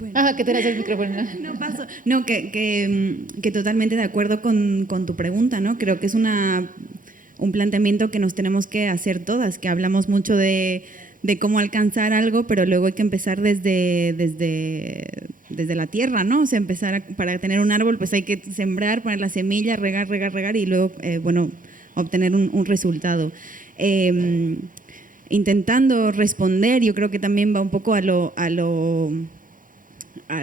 Bueno. Que tenés el micrófono. No paso. No, que totalmente de acuerdo con tu pregunta, ¿no? Creo que es un planteamiento que nos tenemos que hacer todas, que hablamos mucho de cómo alcanzar algo, pero luego hay que empezar desde la tierra, ¿no? O sea, para tener un árbol, pues hay que sembrar, poner la semilla, regar y luego, obtener un resultado. Intentando responder, yo creo que también va un poco a lo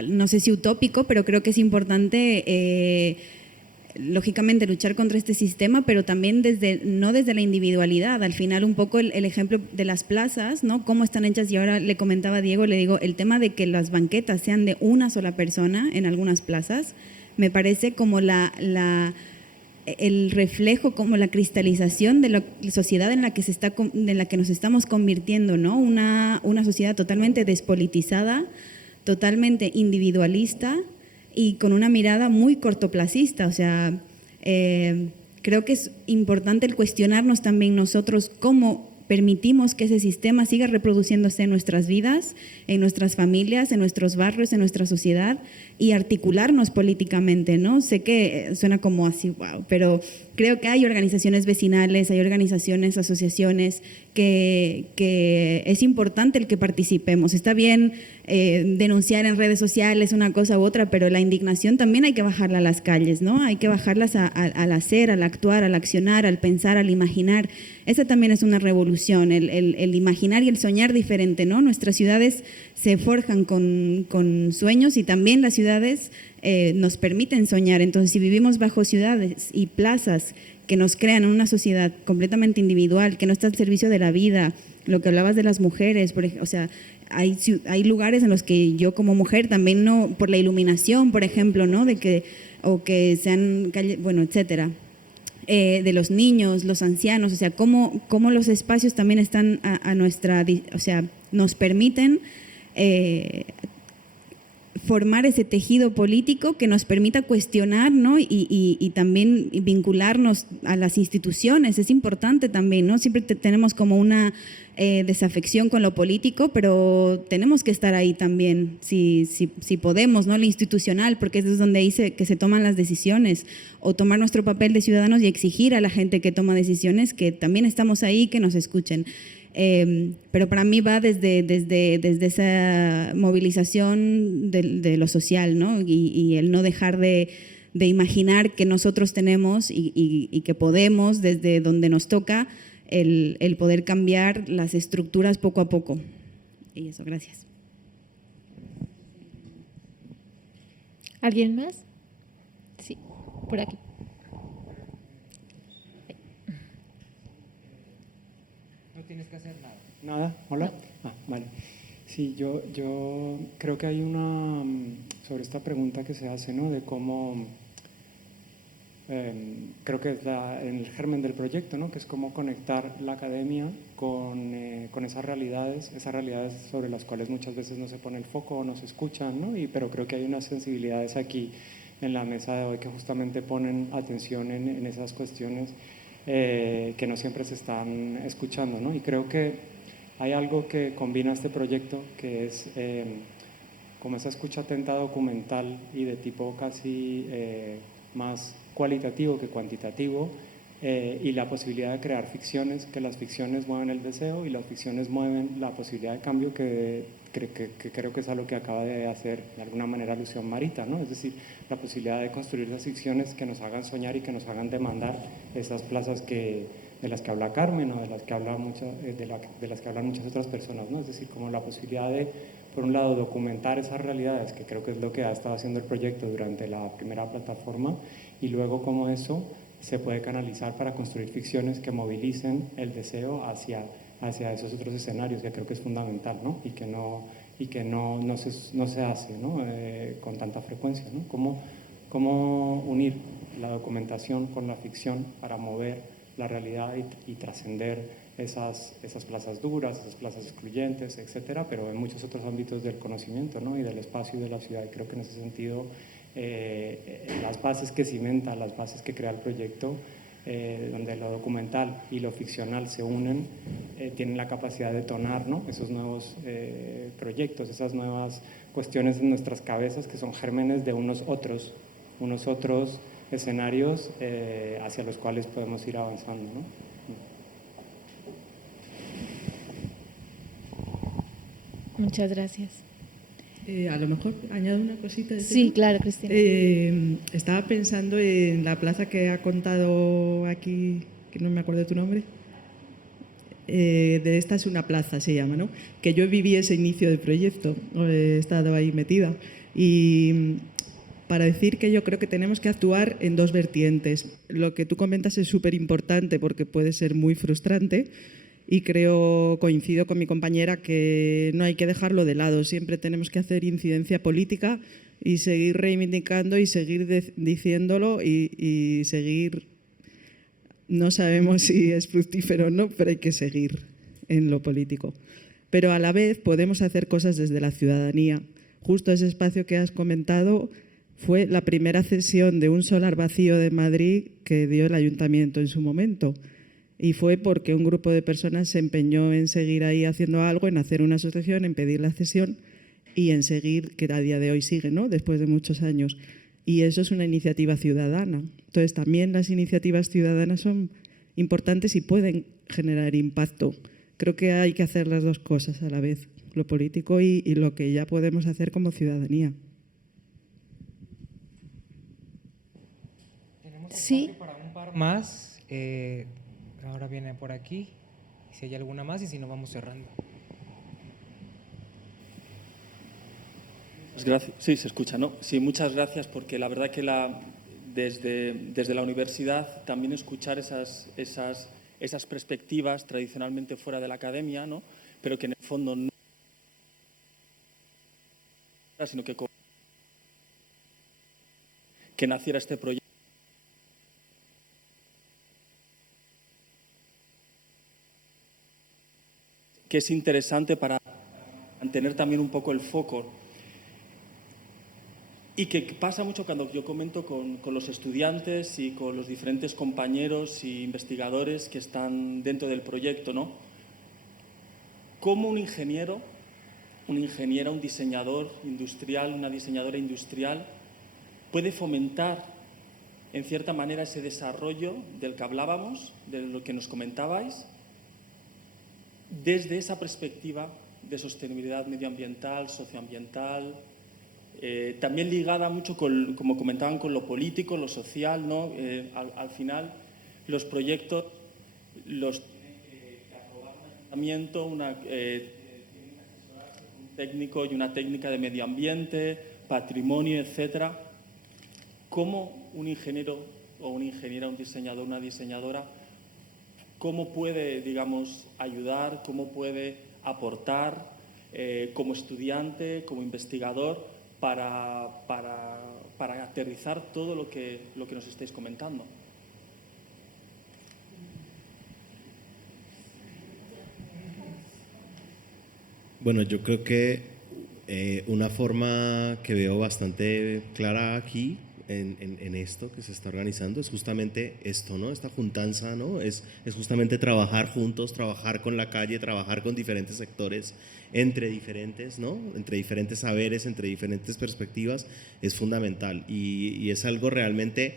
no sé si utópico, pero creo que es importante, lógicamente, luchar contra este sistema, pero también no desde la individualidad. Al final, un poco el ejemplo de las plazas, ¿no? Cómo están hechas, y ahora le comentaba a Diego, le digo, el tema de que las banquetas sean de una sola persona en algunas plazas, me parece como el reflejo, como la cristalización de la sociedad en la que nos estamos convirtiendo, ¿no? Una sociedad totalmente despolitizada, totalmente individualista y con una mirada muy cortoplacista. O sea, creo que es importante el cuestionarnos también nosotros cómo permitimos que ese sistema siga reproduciéndose en nuestras vidas, en nuestras familias, en nuestros barrios, en nuestra sociedad, y articularnos políticamente, ¿no? Sé que suena como así, wow, pero creo que hay organizaciones vecinales, hay organizaciones, asociaciones que es importante el que participemos. Está bien denunciar en redes sociales una cosa u otra, pero la indignación también hay que bajarla a las calles, ¿no? Hay que bajarlas al hacer, al actuar, al accionar, al pensar, al imaginar. Esa también es una revolución, el imaginar y el soñar diferente, ¿no? Nuestras ciudades se forjan con sueños, y también las ciudades nos permiten soñar. Entonces, si vivimos bajo ciudades y plazas que nos crean una sociedad completamente individual, que no está al servicio de la vida, lo que hablabas de las mujeres, o sea, hay lugares en los que yo como mujer también, no, por la iluminación, por ejemplo, ¿no? O que sean bueno, etcétera. De los niños, los ancianos, o sea, cómo los espacios también están a nuestra, o sea, nos permiten formar ese tejido político que nos permita cuestionar, ¿no? y también vincularnos a las instituciones. Es importante también, ¿no? Siempre tenemos como una desafección con lo político, pero tenemos que estar ahí también, si podemos, ¿no? Lo institucional, porque es donde dice que se toman las decisiones, o tomar nuestro papel de ciudadanos y exigir a la gente que toma decisiones que también estamos ahí, que nos escuchen. Pero para mí va desde esa movilización de lo social, ¿no? Y el no dejar de imaginar que nosotros tenemos y que podemos, desde donde nos toca, el poder cambiar las estructuras poco a poco. Y eso, gracias. ¿Alguien más? Sí, por aquí. No tienes que hacer nada. ¿Nada? ¿Hola? Vale. Sí, yo creo que hay sobre esta pregunta que se hace, ¿no? De cómo creo que es en el germen del proyecto, ¿no? Que es cómo conectar la academia con esas realidades sobre las cuales muchas veces no se pone el foco o no se escuchan, ¿no? Pero creo que hay unas sensibilidades aquí en la mesa de hoy que justamente ponen atención en esas cuestiones que no siempre se están escuchando, ¿no? Y creo que hay algo que combina este proyecto, que es como esa escucha atenta documental y de tipo casi más cualitativo que cuantitativo, y la posibilidad de crear ficciones, que las ficciones mueven el deseo y las ficciones mueven la posibilidad de cambio, que creo que es a lo que acaba de hacer de alguna manera alusión Marita, ¿no? Es decir, la posibilidad de construir esas ficciones que nos hagan soñar y que nos hagan demandar esas plazas de las que habla Carmen o de las que hablan muchas otras personas, ¿no? Es decir, como la posibilidad de, por un lado, documentar esas realidades, que creo que es lo que ha estado haciendo el proyecto durante la primera plataforma, y luego cómo eso se puede canalizar para construir ficciones que movilicen el deseo hacia esos otros escenarios, que creo que es fundamental, ¿no? Y que no se hace, ¿no? Con tanta frecuencia, ¿no? Cómo unir la documentación con la ficción para mover la realidad y trascender esas plazas duras, esas plazas excluyentes, etcétera, pero en muchos otros ámbitos del conocimiento, ¿no? Y del espacio y de la ciudad. Y creo que en ese sentido las bases que cimenta, las bases que crea el proyecto, donde lo documental y lo ficcional se unen, tienen la capacidad de detonar, ¿no? Esos nuevos proyectos, esas nuevas cuestiones en nuestras cabezas que son gérmenes de unos otros escenarios hacia los cuales podemos ir avanzando, ¿no? Muchas gracias. A lo mejor añado una cosita. Sí, claro, Cristina. Estaba pensando en la plaza que ha contado aquí, que no me acuerdo de tu nombre. De esta es una plaza, se llama, ¿no? Que yo viví ese inicio del proyecto, he estado ahí metida. Y para decir que yo creo que tenemos que actuar en dos vertientes. Lo que tú comentas es súper importante porque puede ser muy frustrante. Y coincido con mi compañera, que no hay que dejarlo de lado. Siempre tenemos que hacer incidencia política y seguir reivindicando y seguir diciéndolo y seguir, no sabemos si es fructífero o no, pero hay que seguir en lo político. Pero a la vez podemos hacer cosas desde la ciudadanía. Justo ese espacio que has comentado fue la primera cesión de un solar vacío de Madrid que dio el ayuntamiento en su momento. Y fue porque un grupo de personas se empeñó en seguir ahí haciendo algo, en hacer una asociación, en pedir la cesión y en seguir, que a día de hoy sigue, ¿no? Después de muchos años. Y eso es una iniciativa ciudadana. Entonces, también las iniciativas ciudadanas son importantes y pueden generar impacto. Creo que hay que hacer las dos cosas a la vez, lo político y lo que ya podemos hacer como ciudadanía. Tenemos Sí. espacio para un par más. Ahora viene por aquí, si hay alguna más, y si no, vamos cerrando. Gracias. Sí, se escucha, ¿no? Sí, muchas gracias, porque la verdad que desde la universidad también escuchar esas perspectivas tradicionalmente fuera de la academia, ¿no? Pero que en el fondo no, sino que naciera este proyecto. Que es interesante para mantener también un poco el foco, y que pasa mucho cuando yo comento con los estudiantes y con los diferentes compañeros y investigadores que están dentro del proyecto, ¿no? Cómo un ingeniero, una ingeniera, un diseñador industrial, una diseñadora industrial puede fomentar en cierta manera ese desarrollo del que hablábamos, de lo que nos comentabais, desde esa perspectiva de sostenibilidad medioambiental, socioambiental, también ligada mucho, como comentaban, con lo político, lo social, ¿no? Al final, los proyectos los tiene que aprobar un ayuntamiento, tiene que asesorarse con un técnico y una técnica de medio ambiente, patrimonio, etcétera. ¿Cómo un ingeniero o una ingeniera, un diseñador, una diseñadora, cómo puede, digamos, ayudar, cómo puede aportar como estudiante, como investigador, para para aterrizar todo lo que nos estáis comentando. Bueno, yo creo que una forma que veo bastante clara aquí en esto que se está organizando es justamente esto, ¿no? Esta juntanza, ¿no? Es justamente trabajar juntos, trabajar con la calle, trabajar con diferentes sectores, entre diferentes, ¿no? Entre diferentes saberes, entre diferentes perspectivas, es fundamental y es algo realmente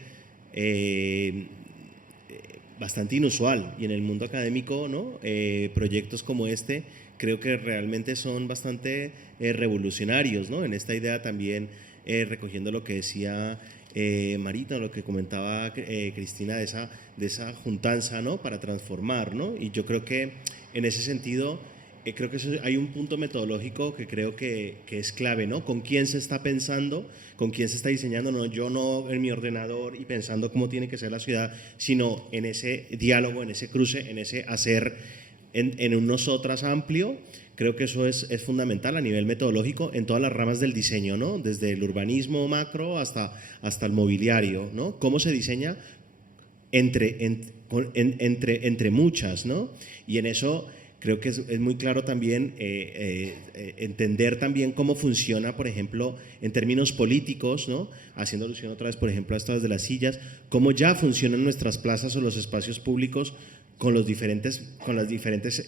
bastante inusual, y en el mundo académico, ¿no? Proyectos como este creo que realmente son bastante revolucionarios, ¿no? En esta idea también, recogiendo lo que decía Marita, lo que comentaba Cristina, de esa juntanza, ¿no? Para transformar, ¿no? Y yo creo que en ese sentido, creo que hay un punto metodológico que creo que es clave, ¿no? ¿Con quién se está pensando? ¿Con quién se está diseñando? No, yo no en mi ordenador y pensando cómo tiene que ser la ciudad, sino en ese diálogo, en ese cruce, en ese hacer en un nosotras amplio. Creo que eso es fundamental a nivel metodológico en todas las ramas del diseño, ¿no? Desde el urbanismo macro hasta el mobiliario, ¿no? Cómo se diseña entre muchas, ¿no? Y en eso creo que es muy claro también entender también cómo funciona, por ejemplo, en términos políticos, ¿no? Haciendo alusión otra vez, por ejemplo, a estas de las sillas, cómo ya funcionan nuestras plazas o los espacios públicos con las diferentes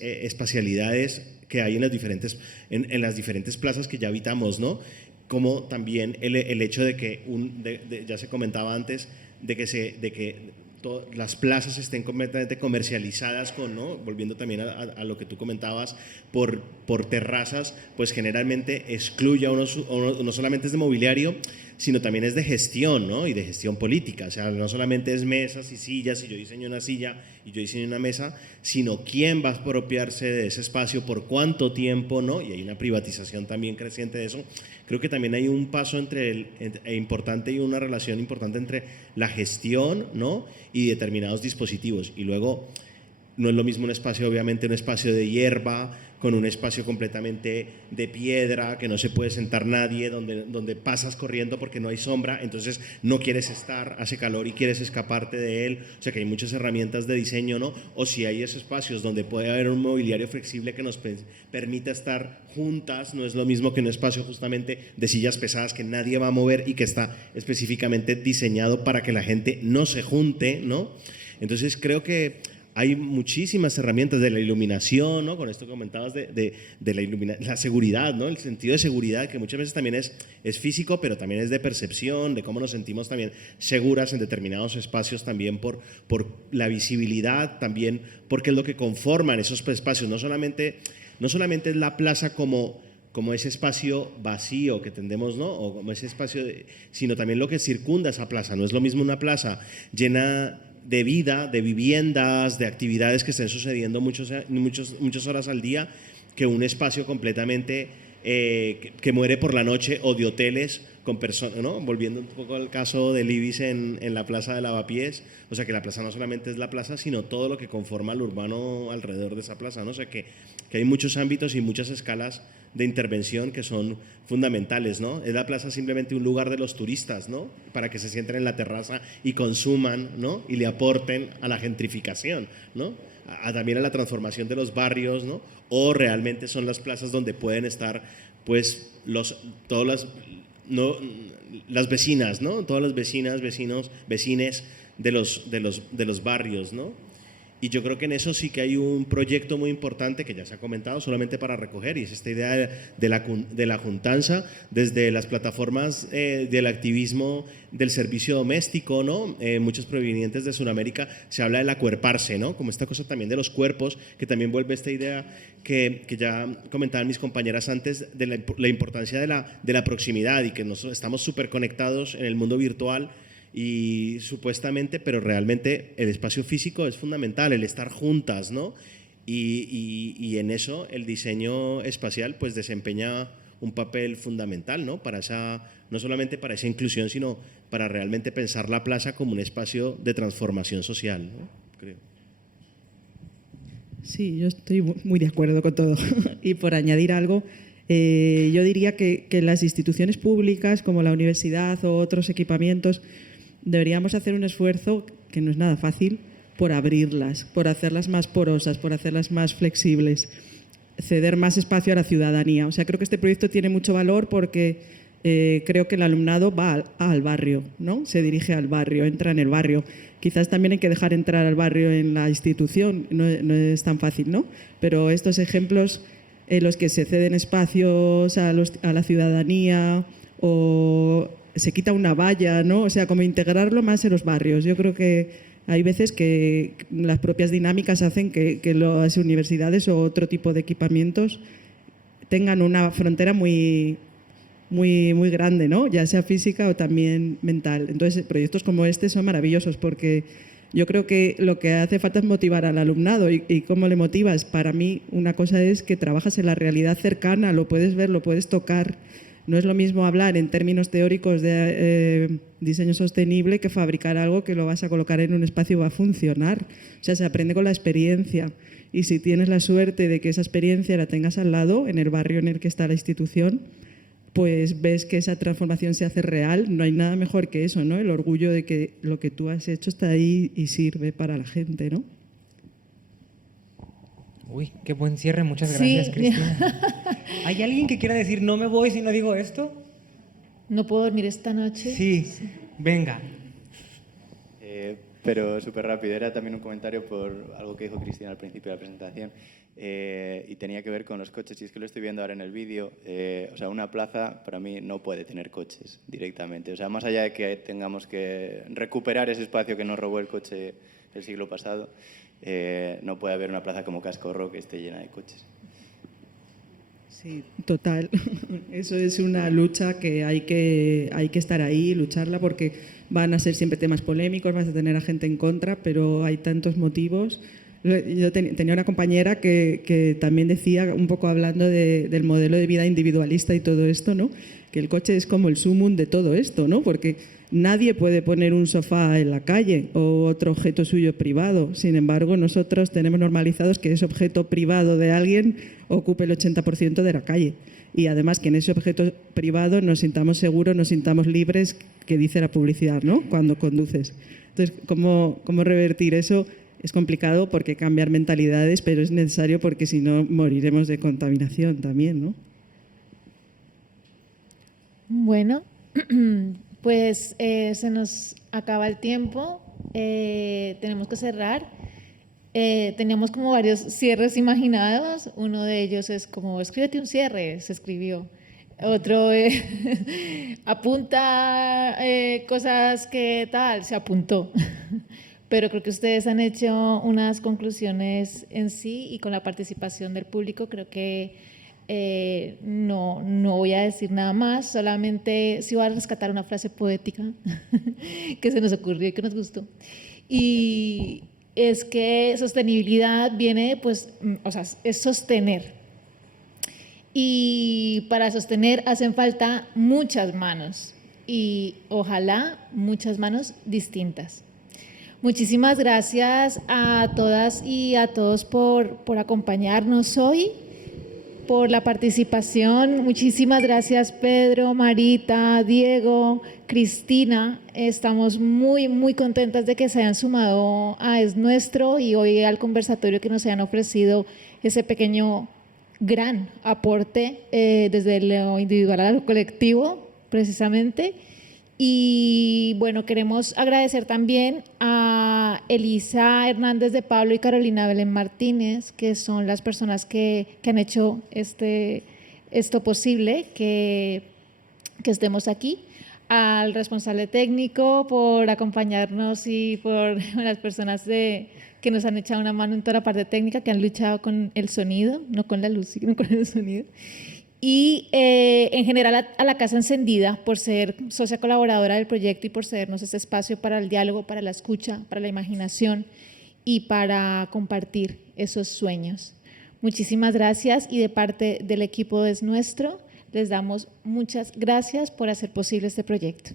espacialidades que hay en las diferentes plazas que ya habitamos, ¿no? Como también el hecho de que, ya se comentaba antes, de que las plazas estén completamente comercializadas ¿no? Volviendo también a lo que tú comentabas, por terrazas, pues generalmente excluye a no solamente es de mobiliario, sino también es de gestión, ¿no? Y de gestión política. O sea, no solamente es mesas y sillas, y yo diseño una silla y yo diseño una mesa, sino quién va a apropiarse de ese espacio, por cuánto tiempo, ¿no? Y hay una privatización también creciente de eso. Creo que también hay un paso importante y una relación importante entre la gestión, ¿no? Y determinados dispositivos. Y luego, no es lo mismo un espacio, obviamente, un espacio de hierba, con un espacio completamente de piedra, que no se puede sentar nadie, donde pasas corriendo porque no hay sombra, entonces no quieres estar, hace calor y quieres escaparte de él. O sea que hay muchas herramientas de diseño, ¿no? O si hay esos espacios donde puede haber un mobiliario flexible que nos permita estar juntas, no es lo mismo que un espacio justamente de sillas pesadas que nadie va a mover y que está específicamente diseñado para que la gente no se junte, ¿no? Entonces creo que hay muchísimas herramientas de la iluminación, ¿no? Con esto que comentabas de la seguridad, ¿no? El sentido de seguridad, que muchas veces también es físico, pero también es de percepción, de cómo nos sentimos también seguras en determinados espacios, también por la visibilidad, también porque es lo que conforman esos espacios. No solamente es la plaza como ese espacio vacío que tendemos, ¿no? O como ese espacio, sino también lo que circunda esa plaza. No es lo mismo una plaza llena de vida, de viviendas, de actividades que estén sucediendo muchas horas al día, que un espacio completamente que muere por la noche, o de hoteles con personas, ¿no? Volviendo un poco al caso del Ibis en la plaza de Lavapiés, o sea que la plaza no solamente es la plaza, sino todo lo que conforma el urbano alrededor de esa plaza, ¿no? O sea que hay muchos ámbitos y muchas escalas de intervención que son fundamentales, ¿no? Es la plaza simplemente un lugar de los turistas, ¿no? Para que se sienten en la terraza y consuman, ¿no? Y le aporten a la gentrificación, ¿no? También a la transformación de los barrios, ¿no? O realmente son las plazas donde pueden estar, pues, todas las vecinas, ¿no? Todas las vecinas, vecinos, vecines de los barrios, ¿no? Y yo creo que en eso sí que hay un proyecto muy importante que ya se ha comentado, solamente para recoger, y es esta idea de la juntanza desde las plataformas del activismo del servicio doméstico, ¿no? Muchos provenientes de Sudamérica, se habla del acuerparse, ¿no? Como esta cosa también de los cuerpos, que también vuelve esta idea que ya comentaban mis compañeras antes, de la importancia de la proximidad, y que estamos súper conectados en el mundo virtual, y supuestamente, pero realmente el espacio físico es fundamental, el estar juntas, ¿no? Y en eso el diseño espacial pues desempeña un papel fundamental, ¿no? No solamente para esa inclusión, sino para realmente pensar la plaza como un espacio de transformación social, ¿no? Creo. Sí, yo estoy muy de acuerdo con todo. Y por añadir algo, Yo diría que las instituciones públicas, como la universidad o otros equipamientos, deberíamos hacer un esfuerzo, que no es nada fácil, por abrirlas, por hacerlas más porosas, por hacerlas más flexibles, ceder más espacio a la ciudadanía. O sea, creo que este proyecto tiene mucho valor porque creo que el alumnado va al barrio, ¿no? Se dirige al barrio, entra en el barrio. Quizás también hay que dejar entrar al barrio en la institución, no es tan fácil, ¿no? Pero estos ejemplos en los que se ceden espacios a la ciudadanía o se quita una valla, ¿no? O sea, como integrarlo más en los barrios. Yo creo que hay veces que las propias dinámicas hacen que las universidades o otro tipo de equipamientos tengan una frontera muy grande, ¿no? Ya sea física o también mental. Entonces, proyectos como este son maravillosos porque yo creo que lo que hace falta es motivar al alumnado. ¿Y cómo le motivas? Para mí, una cosa es que trabajas en la realidad cercana, lo puedes ver, lo puedes tocar. No es lo mismo hablar en términos teóricos de diseño sostenible que fabricar algo que lo vas a colocar en un espacio y va a funcionar. O sea, se aprende con la experiencia. Y si tienes la suerte de que esa experiencia la tengas al lado, en el barrio en el que está la institución, pues ves que esa transformación se hace real. No hay nada mejor que eso, ¿no? El orgullo de que lo que tú has hecho está ahí y sirve para la gente, ¿no? Uy, qué buen cierre, muchas gracias, Sí. Cristina. ¿Hay alguien que quiera decir no me voy si no digo esto? ¿No puedo dormir esta noche? Sí, venga. Pero súper rápido, era también un comentario por algo que dijo Cristina al principio de la presentación y tenía que ver con los coches, y es que lo estoy viendo ahora en el vídeo. O sea, una plaza para mí no puede tener coches directamente, o sea, más allá de que tengamos que recuperar ese espacio que nos robó el coche el siglo pasado, no puede haber una plaza como Cascorro que esté llena de coches. Sí, total. Eso es una lucha que hay que estar ahí, lucharla, porque van a ser siempre temas polémicos, vas a tener a gente en contra, pero hay tantos motivos. Yo tenía una compañera que también decía, un poco hablando del modelo de vida individualista y todo esto, ¿no? Que el coche es como el sumum de todo esto, ¿no? Porque nadie puede poner un sofá en la calle o otro objeto suyo privado. Sin embargo, nosotros tenemos normalizados que ese objeto privado de alguien ocupe el 80% de la calle. Y además que en ese objeto privado nos sintamos seguros, nos sintamos libres, que dice la publicidad, ¿no? Cuando conduces. Entonces, ¿cómo revertir eso? Es complicado porque cambiar mentalidades, pero es necesario porque si no moriremos de contaminación también, ¿no? Bueno, pues se nos acaba el tiempo, tenemos que cerrar. Teníamos como varios cierres imaginados, uno de ellos es como escríbete un cierre, se escribió. Otro apunta cosas que tal, se apuntó. Pero creo que ustedes han hecho unas conclusiones en sí y con la participación del público creo que no voy a decir nada más, solamente sí voy a rescatar una frase poética que se nos ocurrió y que nos gustó. Y es que sostenibilidad viene, pues, o sea, es sostener. Y para sostener hacen falta muchas manos y ojalá muchas manos distintas. Muchísimas gracias a todas y a todos por acompañarnos hoy, por la participación. Muchísimas gracias Pedro, Marita, Diego, Cristina. Estamos muy contentas de que se hayan sumado a Es Nuestro y hoy al conversatorio, que nos hayan ofrecido ese pequeño gran aporte desde lo individual a lo colectivo, precisamente. Y bueno, queremos agradecer también a Elisa Hernández de Pablo y Carolina Belén Martínez, que son las personas que han hecho esto posible, que estemos aquí. Al responsable técnico por acompañarnos y por las personas que nos han echado una mano en toda la parte técnica, que han luchado con el sonido, no con la luz, sino con el sonido. Y en general a la Casa Encendida por ser socia colaboradora del proyecto y por cedernos este espacio para el diálogo, para la escucha, para la imaginación y para compartir esos sueños. Muchísimas gracias y de parte del equipo de Es Nuestro les damos muchas gracias por hacer posible este proyecto.